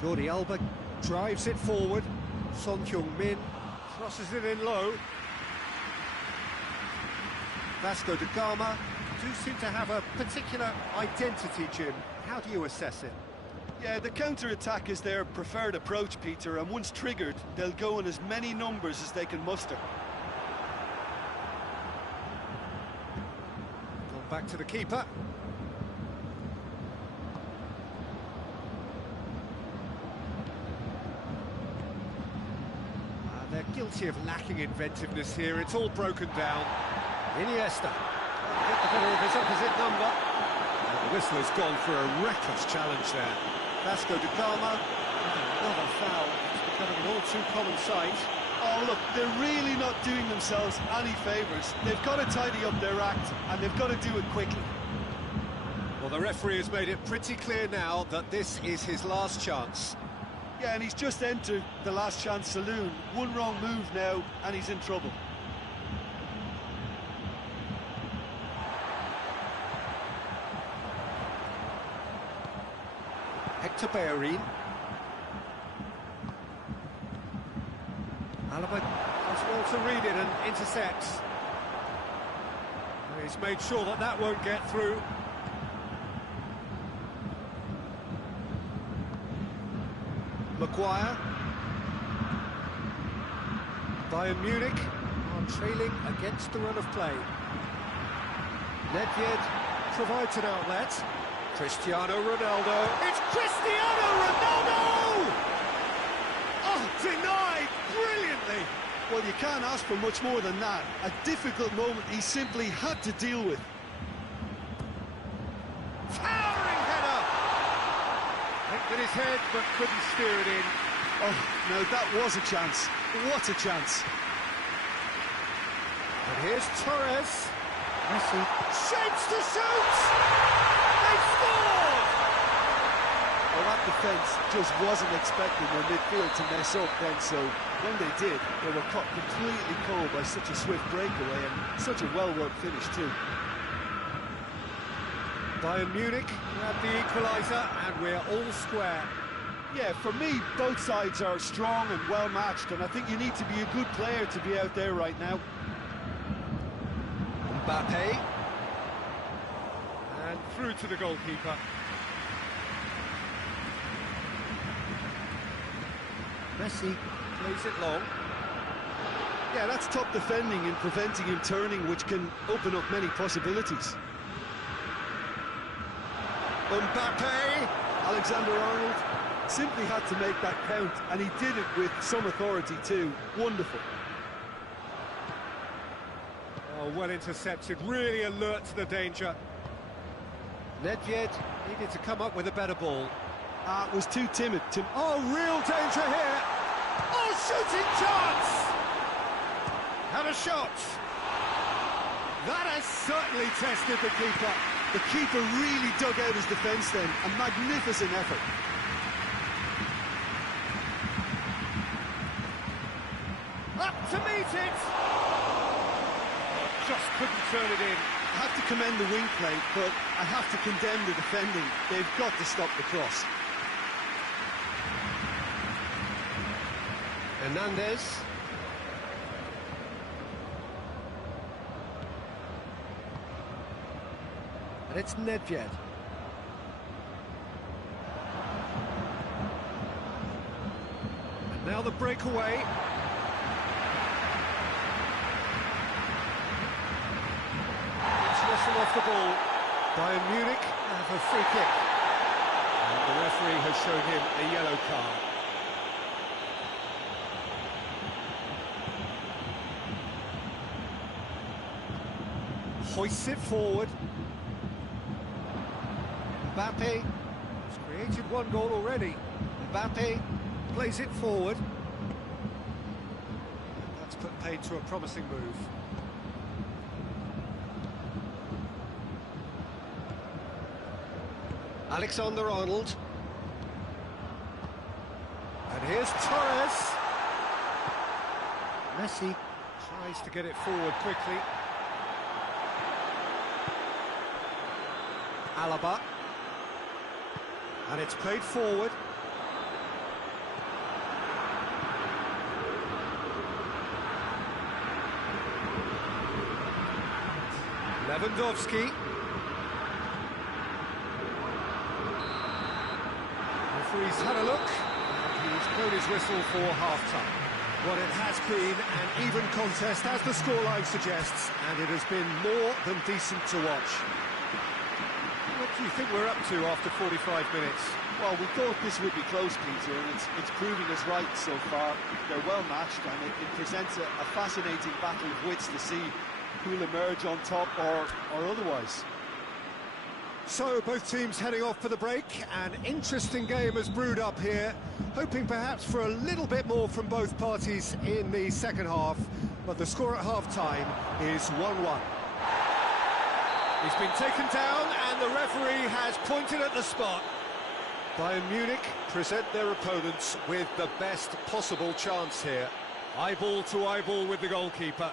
Jordi Alba drives it forward. Son Heung-min crosses it in low. Vasco da Gama do seem to have a particular identity, Jim. How do you assess it? Yeah, the counter-attack is their preferred approach, Peter, and once triggered, they'll go in as many numbers as they can muster. Gone back to the keeper. They're guilty of lacking inventiveness here. It's all broken down. Iniesta hit the better of his opposite number. And the whistle has gone for a reckless challenge there. Vasco da Gama, another foul. It's becoming an all-too-common sight. Oh, look, they're really not doing themselves any favours. They've got to tidy up their act, and they've got to do it quickly. Well, the referee has made it pretty clear now that this is his last chance. Yeah, and he's just entered the last chance saloon. One wrong move now, and he's in trouble. Hector Bellerin. Alaba does well to read it and intercepts. He's made sure that that won't get through. Maguire. Bayern Munich are trailing against the run of play. Nedved provides an outlet. Cristiano Ronaldo. It's Cristiano Ronaldo! Oh, denied brilliantly! Well, you can't ask for much more than that. A difficult moment he simply had to deal with. Towering header! Hit with his head, but couldn't steer it in. Oh, no, that was a chance. What a chance. And here's Torres. Messi. Shapes to shoot! They scored! Well, that defence just wasn't expecting their midfield to mess up then, so when they did, they were caught completely cold by such a swift breakaway and such a well-worked finish too. Bayern Munich grab the equaliser, and we're all square. Yeah, for me, both sides are strong and well-matched, and I think you need to be a good player to be out there right now. Mbappe. And through to the goalkeeper. Messi plays it long. Yeah, that's top defending and preventing him turning, which can open up many possibilities. Mbappe! Alexander-Arnold simply had to make that count, and he did it with some authority too. Wonderful. Oh, well intercepted, really alert to the danger. Nedved needed to come up with a better ball. It was too timid. Oh, real danger here! Oh, shooting chance! Have a shot! That has certainly tested the keeper. The keeper really dug out his defence then. A magnificent effort. Up to meet it! Just couldn't turn it in. I have to commend the wing play, but I have to condemn the defending. They've got to stop the cross. Hernandez. And it's Nedved. And now the breakaway. Whistle off the ball. Bayern Munich have a free kick. And the referee has shown him a yellow card. Hoists it forward. Mbappe has created one goal already. Mbappe plays it forward. And that's put paid to a promising move. Alexander-Arnold. And here's Torres. Messi tries to get it forward quickly. Alaba. And it's played forward. Lewandowski. Referee's had a look, and he's blown his whistle for half-time. Well, it has been an even contest, as the scoreline suggests, and it has been more than decent to watch. What do you think we're up to after 45 minutes? Well, we thought this would be close, Peter, and it's proving us right so far. They're well matched, and it presents a fascinating battle of wits to see who'll emerge on top or otherwise. So, both teams heading off for the break. An interesting game has brewed up here, hoping perhaps for a little bit more from both parties in the second half, but the score at half-time is 1-1. He's been taken down, and the referee has pointed at the spot. Bayern Munich present their opponents with the best possible chance here. Eyeball to eyeball with the goalkeeper.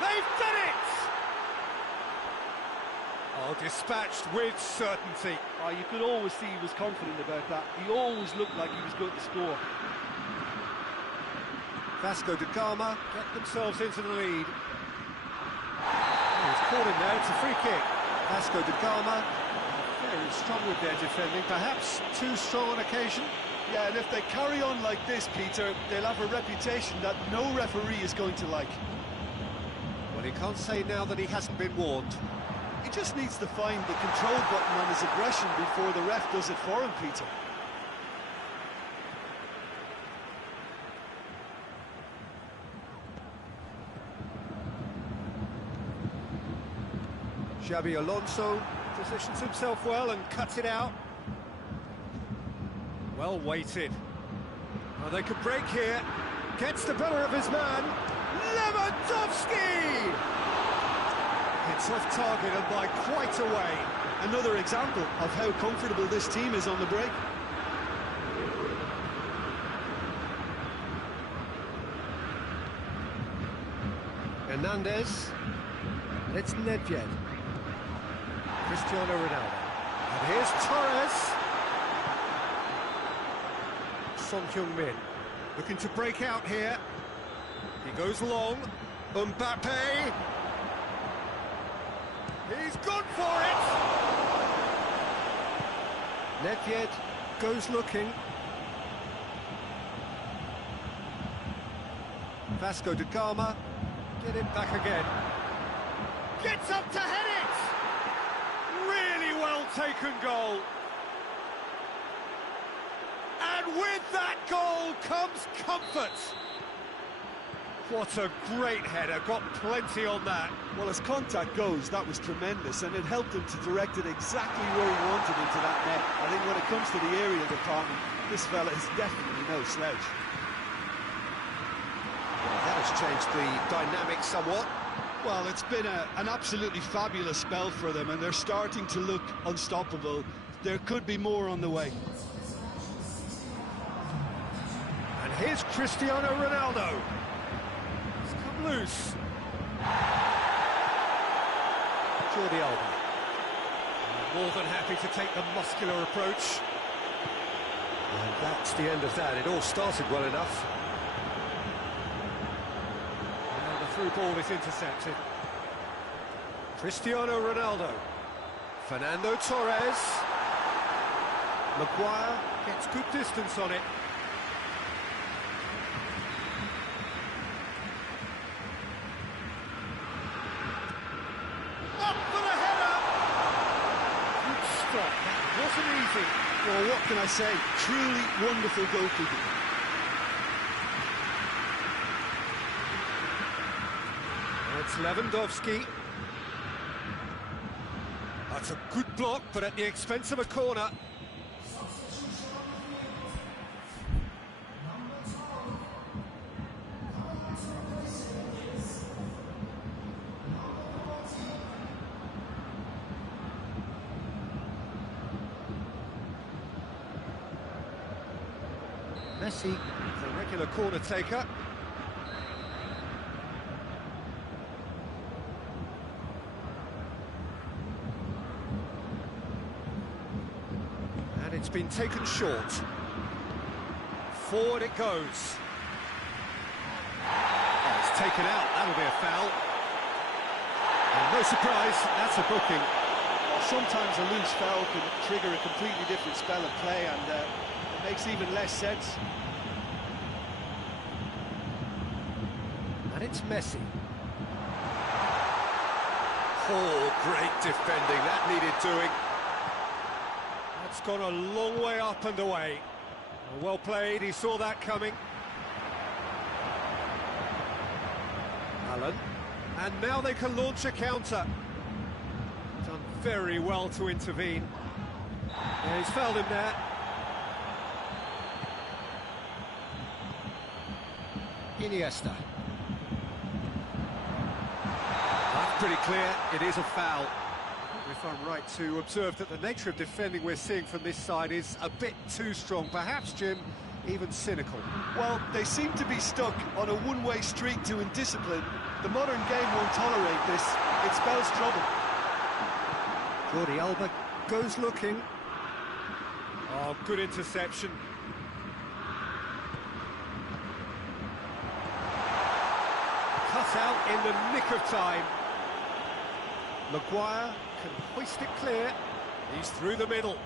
They've done it! Oh, dispatched with certainty. Oh, you could always see he was confident about that. He always looked like he was going to score. Vasco da Gama get themselves into the lead. Oh, he's caught him there, it's a free kick. Vasco da Gama very strong with their defending, perhaps too strong on occasion. Yeah, and if they carry on like this, Peter, they'll have a reputation that no referee is going to like. Well, he can't say now that he hasn't been warned. He just needs to find the control button on his aggression before the ref does it for him, Peter. Xabi Alonso positions himself well and cuts it out. Well weighted. Well, they could break here. Gets the better of his man. Lewandowski! It's off target and by quite a way. Another example of how comfortable this team is on the break. Hernandez. And it's Nedved. Cristiano Ronaldo. And here's Torres. Son Heung-min looking to break out here. He goes long. Mbappe. He's gone for it. Nedved goes looking. Vasco da Gama. Get it back again. Gets up to head it! Really well taken goal. And with that goal comes comfort. What a great header, got plenty on that. Well, as contact goes, that was tremendous, and it helped him to direct it exactly where he wanted into that net. I think when it comes to the aerial department, this fella is definitely no slouch. Well, that has changed the dynamic somewhat. Well, it's been an absolutely fabulous spell for them, and they're starting to look unstoppable. There could be more on the way. And here's Cristiano Ronaldo. It's come loose. Jordi Alba. More than happy to take the muscular approach. And that's the end of that. It all started well enough. And the through ball is intercepted. Cristiano Ronaldo. Fernando Torres. Maguire gets good distance on it. Up for the header! Good stop, that wasn't easy. Well, what can I say? Truly wonderful goalkeeping. It's Lewandowski. That's a good block, but at the expense of a corner. Messi, the regular corner taker. And it's been taken short. Forward it goes. Oh, it's taken out, that'll be a foul. And no surprise, that's a booking. Sometimes a loose foul can trigger a completely different spell of play, and it makes even less sense. And it's Messi. Oh, great defending, that needed doing. That's gone a long way up and away. Well played, he saw that coming. Allen, and now they can launch a counter. Done very well to intervene. Yeah, he's fouled him there. Iniesta. That's pretty clear, it is a foul. If I'm right to observe that the nature of defending we're seeing from this side is a bit too strong, perhaps, Jim, even cynical. Well, they seem to be stuck on a one-way street to indiscipline. The modern game won't tolerate this. It spells trouble. Jordi Alba goes looking. Oh, good interception. Cut out in the nick of time. Maguire can hoist it clear. He's through the middle.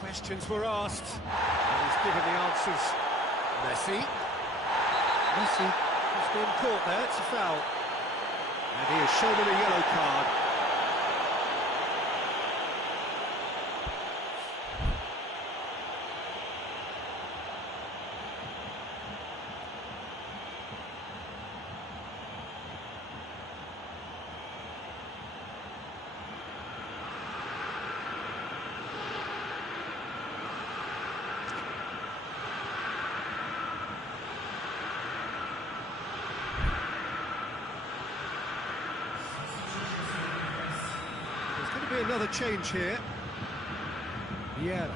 Questions were asked, and he's given the answers. Messi. Messi has been caught there, it's a foul. And he has shown him a yellow card. Be another change here. Vieira.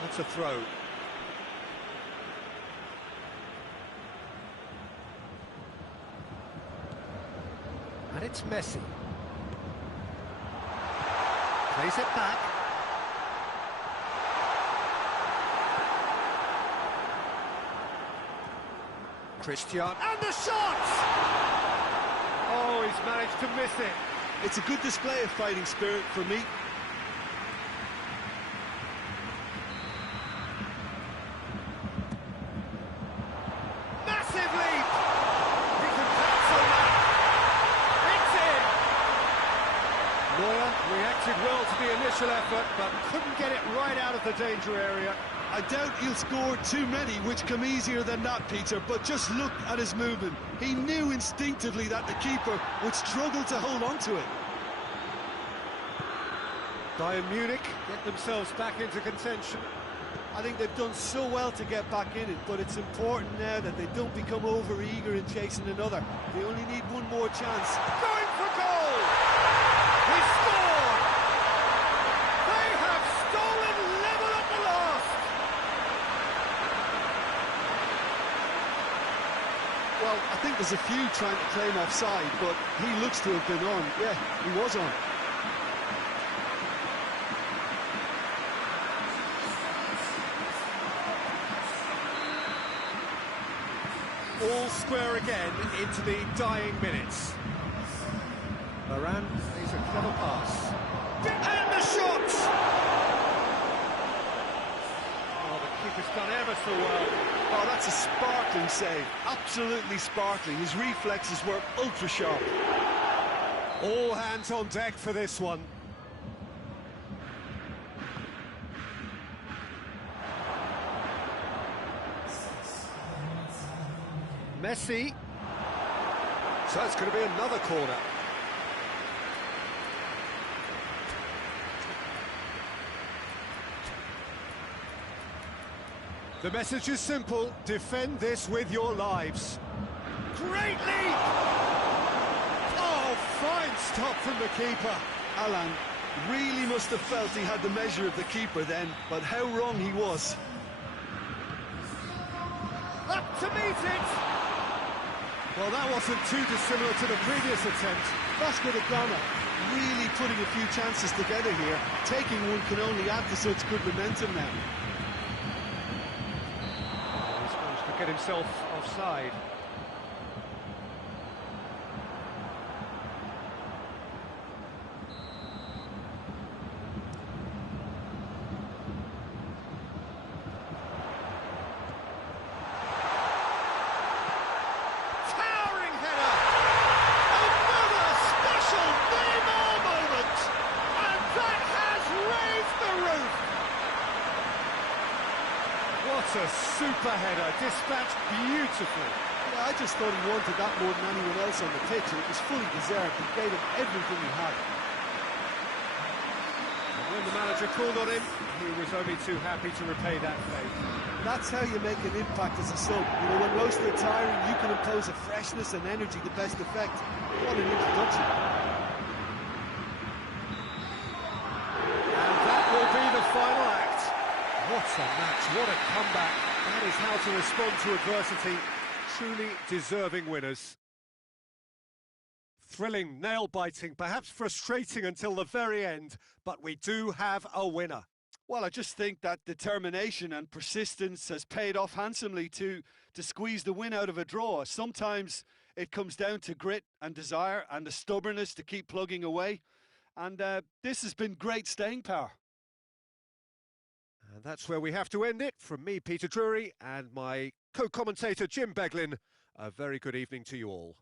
That's a throw. And it's Messi. Plays it back. Cristiano, and the shot! Oh, he's managed to miss it. It's a good display of fighting spirit for me. Massive leap! He can pounce on that. It's in! Neuer Reacted well to the initial effort, but couldn't get it right out of the danger area. I doubt he'll score too many, which come easier than that, Peter, but just look at his movement. He knew instinctively that the keeper would struggle to hold on to it. Bayern Munich get themselves back into contention. I think they've done so well to get back in it, but it's important now that they don't become over-eager in chasing another. They only need one more chance. Going for goal! He scored! They have stolen level at the last! Well, I think there's a few trying to claim offside, but he looks to have been on. Yeah, he was on. All square again into the dying minutes. Varane plays a clever pass. And the shot! Oh, the keeper's done ever so well. Oh, that's a sparkling save. Absolutely sparkling. His reflexes were ultra sharp. All hands on deck for this one. Messi. So it's going to be another corner. The message is simple: defend this with your lives. Great leap! Oh, fine stop from the keeper. Alan really must have felt he had the measure of the keeper then, but how wrong he was. Up to meet it! Well, that wasn't too dissimilar to the previous attempt. Vasco da Gama really putting a few chances together here. Taking one can only add to such good momentum now. He's managed to get himself offside. What a super header, dispatched beautifully. Yeah, I just thought he wanted that more than anyone else on the pitch, and it was fully deserved. He gave him everything he had. And when the manager called on him, he was only too happy to repay that favour. That's how you make an impact as a sub. You know, when most are tiring, you can impose a freshness and energy to best effect. What an introduction. And that will be the final act. What a match, what a comeback. That is how to respond to adversity. Truly deserving winners. Thrilling, nail-biting, perhaps frustrating until the very end, but we do have a winner. Well, I just think that determination and persistence has paid off handsomely to squeeze the win out of a draw. Sometimes it comes down to grit and desire and the stubbornness to keep plugging away. And this has been great staying power. And that's where we have to end it. From me, Peter Drury, and my co-commentator, Jim Beglin, a very good evening to you all.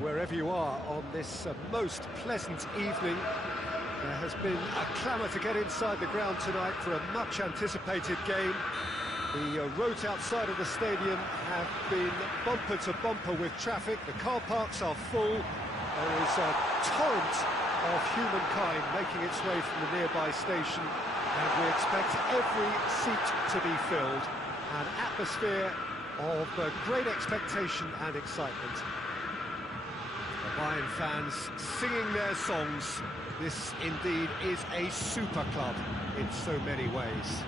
wherever you are on this most pleasant evening. There has been a clamour to get inside the ground tonight for a much-anticipated game. The roads outside of the stadium have been bumper to bumper with traffic. The car parks are full. There is a torrent of humankind making its way from the nearby station, and we expect every seat to be filled. An atmosphere of great expectation and excitement. The Bayern fans singing their songs. This indeed is a super club in so many ways.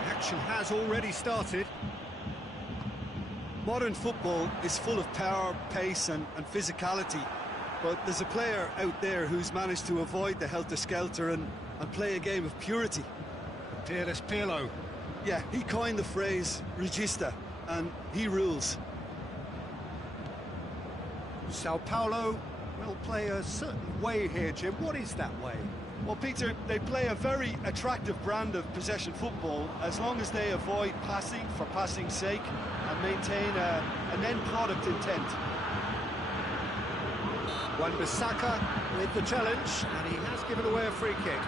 The action has already started. Modern football is full of power, pace and physicality, but there's a player out there who's managed to avoid the helter-skelter and play a game of purity. Peerless Pirlo. Yeah, he coined the phrase regista, and he rules. Sao Paulo will play a certain way here, Jim. What is that way? Well, Peter, they play a very attractive brand of possession football as long as they avoid passing for passing's sake and maintain an end product intent. Wan-Bissaka with the challenge, and he has given away a free kick.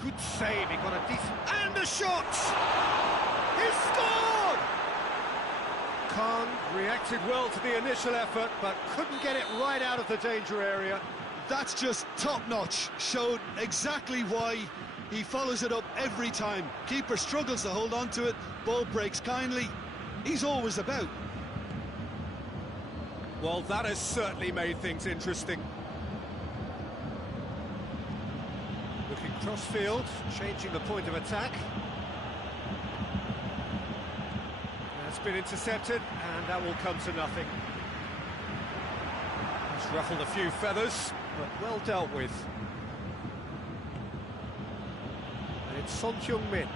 Good save, he got a decent... And a shot! He scored! Khan reacted well to the initial effort, but couldn't get it right out of the danger area. That's just top-notch, showed exactly why he follows it up every time. Keeper struggles to hold on to it, ball breaks kindly. He's always about. Well, that has certainly made things interesting. Looking cross-field, changing the point of attack. That's been intercepted, and that will come to nothing. He's ruffled a few feathers, but well dealt with. And it's Son Heung-min.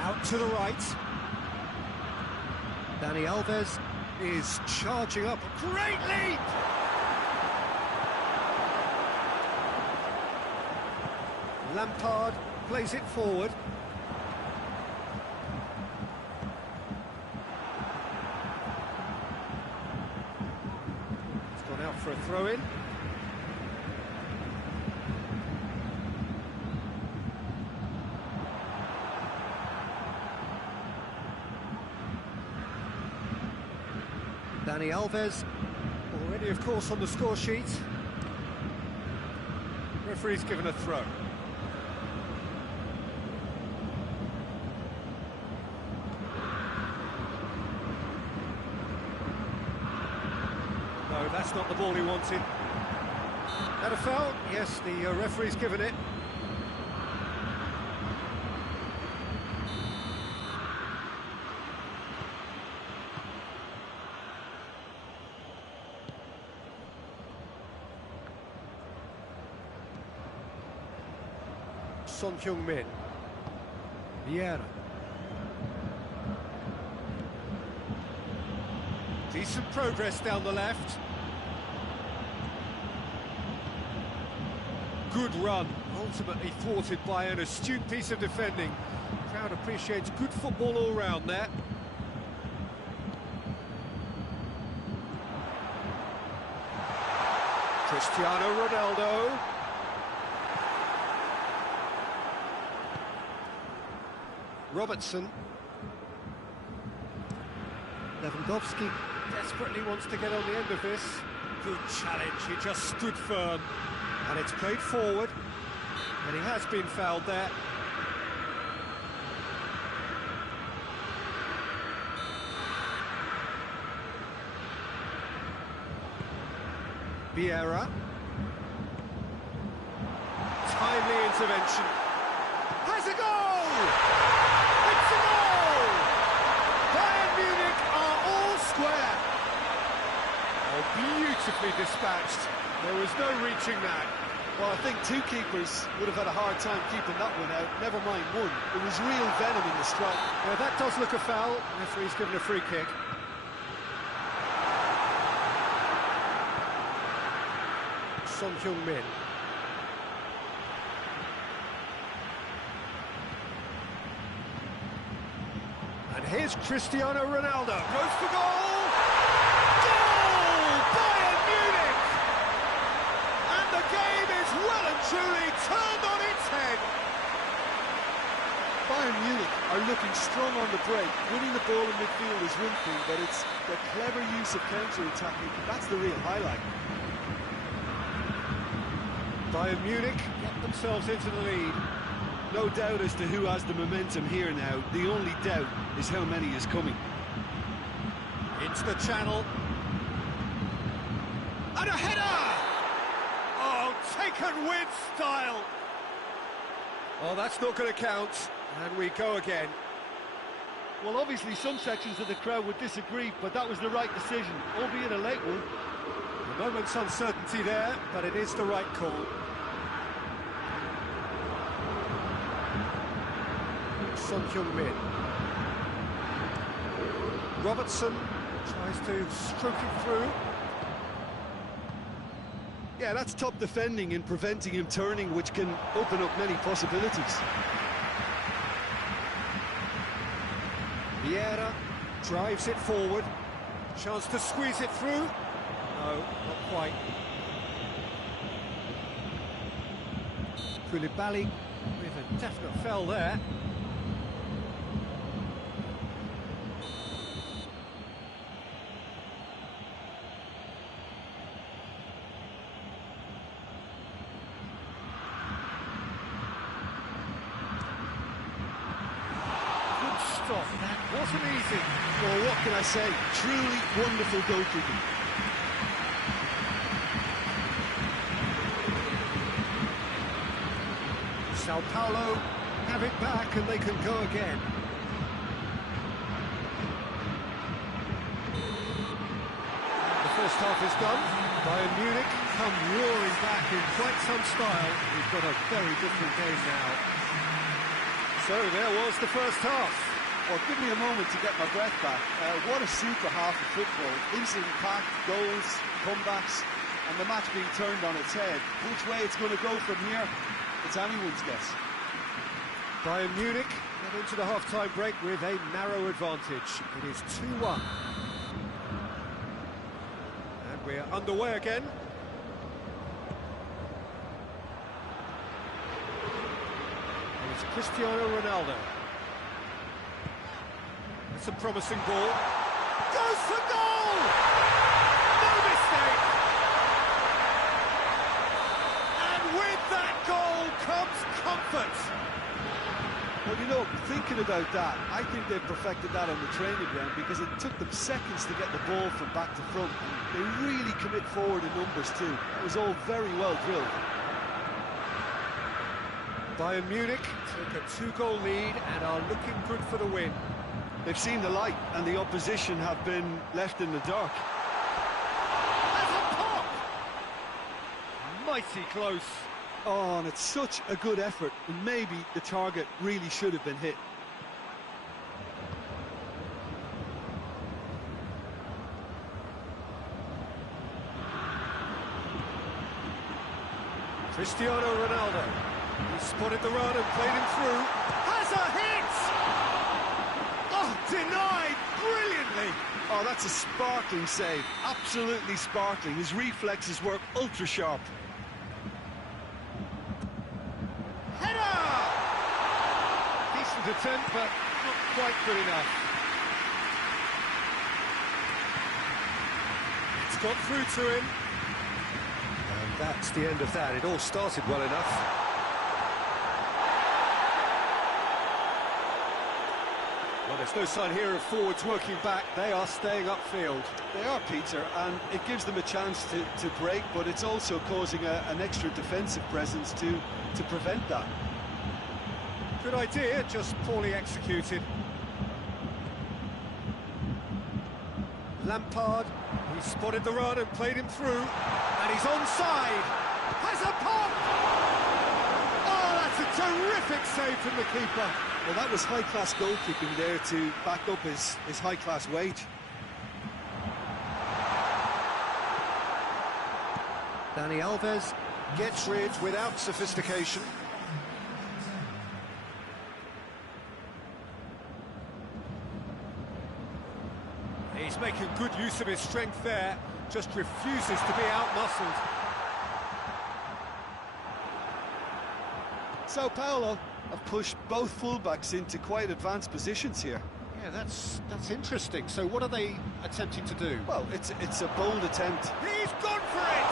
Out to the right. Dani Alves is charging up. A great leap! Lampard plays it forward. It's gone out for a throw-in. Dani Alves, already of course on the score sheet. Referee's given a throw. No, that's not the ball he wanted. That a foul? Yes, the referee's given it. Son Heung-min. Vieira. Decent progress down the left. Good run, ultimately thwarted by an astute piece of defending. Crowd appreciates good football all round there. Cristiano Ronaldo. Robertson. Lewandowski desperately wants to get on the end of this. Good challenge, he just stood firm. And it's played forward. And he has been fouled there. Vieira. Timely intervention. Has a goal! It's a goal! Bayern Munich are all square. Oh, beautifully dispatched. There was no reaching that. Well, I think two keepers would have had a hard time keeping that one out, never mind one. There was real venom in the strike. Yeah, that does look a foul. Referee's given a free kick. Son Heung-min. And here's Cristiano Ronaldo. Goes for goal! Goal! Bayern Munich! And the game is well and truly turned on its head. Bayern Munich are looking strong on the break. Winning the ball in midfield is one thing, but it's the clever use of counter-attacking. That's the real highlight. Bayern Munich get themselves into the lead. No doubt as to who has the momentum here now. The only doubt is how many is coming. Into the channel. And a header! Oh, taken with style. Oh, that's not going to count. And we go again. Well, obviously some sections of the crowd would disagree, but that was the right decision, albeit a late one. A moment's uncertainty there, but it is the right call. Son Heung-min. Robertson tries to stroke it through. Yeah, that's top defending and preventing him turning, which can open up many possibilities. Vieira drives it forward. Chance to squeeze it through. No, not quite. Koulibaly with a definite foul there. Stop. That wasn't easy. Well, what can I say? Truly wonderful goalkeeping. Sao Paulo have it back and they can go again. The first half is done. Bayern Munich come roaring back in quite some style. We've got a very different game now. So there was the first half. Well, give me a moment to get my breath back. What a super half of football. Instant impact, goals, comebacks, and the match being turned on its head. Which way it's going to go from here, it's anyone's guess. Bayern Munich get into the half-time break with a narrow advantage. It is 2-1. And we're underway again. And it's Cristiano Ronaldo. It's a promising ball. Goes for goal! No mistake! And with that goal comes comfort. Well, you know, thinking about that, I think they've perfected that on the training ground because it took them seconds to get the ball from back to front. They really commit forward in numbers too. It was all very well drilled. Bayern Munich took a 2-goal lead and are looking good for the win. They've seen the light and the opposition have been left in the dark. That's a pop! Mighty close. Oh, and it's such a good effort, and maybe the target really should have been hit. Cristiano Ronaldo. He spotted the run and played him through. Has a hit! Oh, denied brilliantly. Oh, that's a sparkling save. Absolutely sparkling. His reflexes work ultra sharp. Header! Decent attempt, but not quite good enough. It's got through to him. And that's the end of that. It all started well enough. Well, there's no sign here of forwards working back. They are staying upfield. They are, Peter, and it gives them a chance to break, but it's also causing an extra defensive presence to prevent that. Good idea, just poorly executed. Lampard, he spotted the run and played him through, and he's onside. Has a pop! Terrific save from the keeper. Well, that was high-class goalkeeping there to back up his high-class wage. Dani Alves gets rid without sophistication. He's making good use of his strength there, just refuses to be out-muscled. Sao Paulo have pushed both fullbacks into quite advanced positions here. Yeah, that's interesting. So what are they attempting to do? Well, it's a bold attempt. He's gone for it!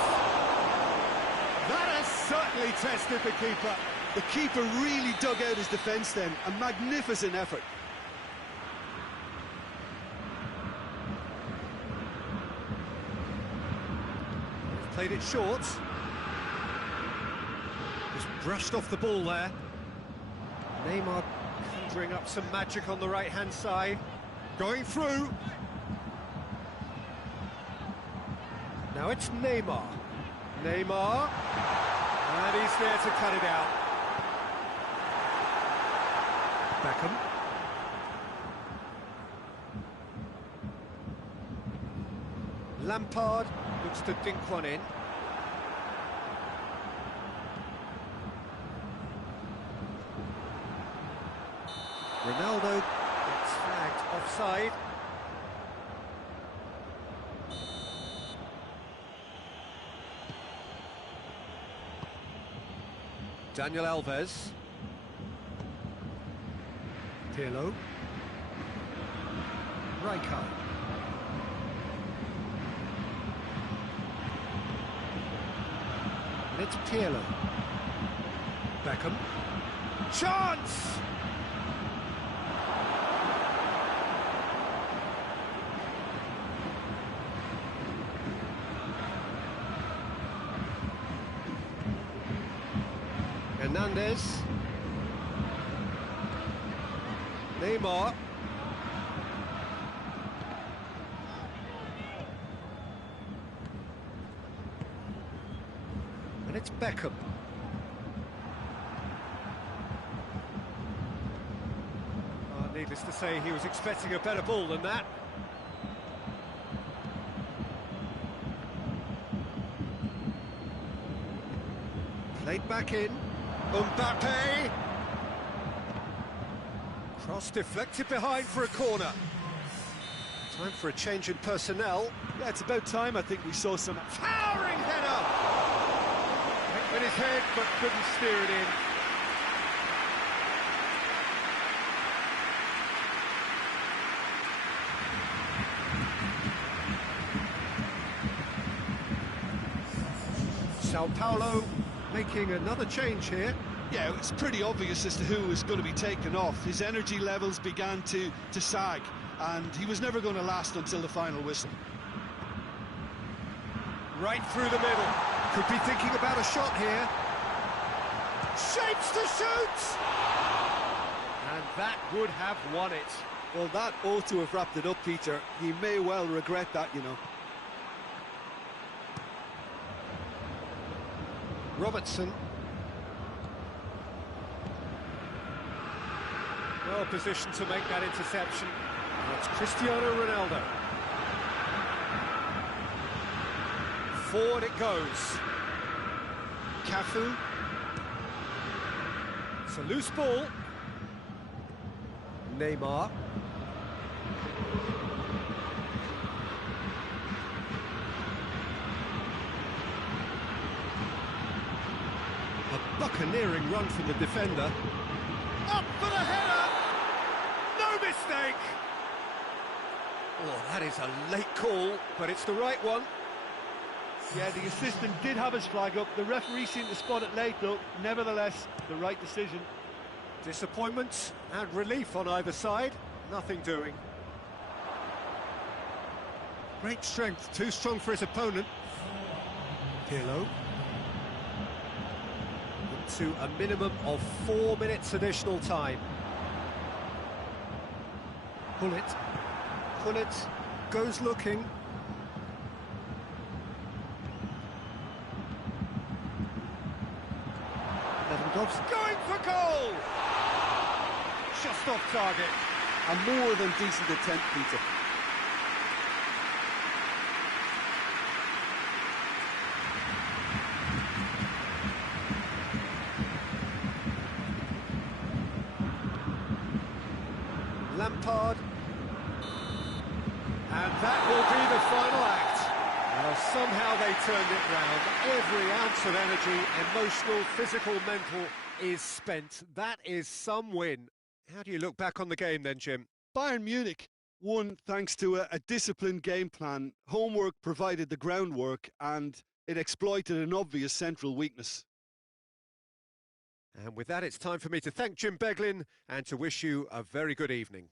That has certainly tested the keeper. The keeper really dug out his defence then. A magnificent effort. Played it short. Just brushed off the ball there. Neymar conjuring up some magic on the right-hand side. Going through. Now it's Neymar. Neymar. And he's there to cut it out. Beckham. Lampard looks to dink one in. Ronaldo gets flagged offside. Daniel Alves. Pirlo. Rijkaard. And it's Pirlo. Beckham. Chance! Hernandez. Neymar. And it's Beckham. Needless to say, he was expecting a better ball than that. Played back in. Mbappe. Cross deflected behind for a corner. Time for a change in personnel. Yeah, it's about time I think we saw some... Towering header! Hit with his head, but couldn't steer it in. Sao Paulo making another change here. Yeah, it's pretty obvious as to who was going to be taken off. His energy levels began to sag, and he was never going to last until the final whistle. Right through the middle. Could be thinking about a shot here. Shapes to shoot! And that would have won it. Well, that ought to have wrapped it up, Peter. He may well regret that, you know. Robertson. Well positioned to make that interception. It's Cristiano Ronaldo. Forward it goes. Cafu. It's a loose ball. Neymar. A buccaneering run from the defender. Up for the header! No mistake! Oh, that is a late call, but it's the right one. Yeah, the assistant did have his flag up. The referee seemed to spot it late, though. Nevertheless, the right decision. Disappointment and relief on either side. Nothing doing. Great strength, too strong for his opponent. Pirlo. To a minimum of 4 minutes additional time. Gullit goes looking. gloves. Going for goal! Just off target. A more than decent attempt, Peter. Lampard. And that will be the final act. Well, somehow they turned it round. Every ounce of energy, emotional, physical, mental, is spent. That is some win. How do you look back on the game then, Jim? Bayern Munich won thanks to a disciplined game plan. Homework provided the groundwork and it exploited an obvious central weakness. And with that, it's time for me to thank Jim Beglin and to wish you a very good evening.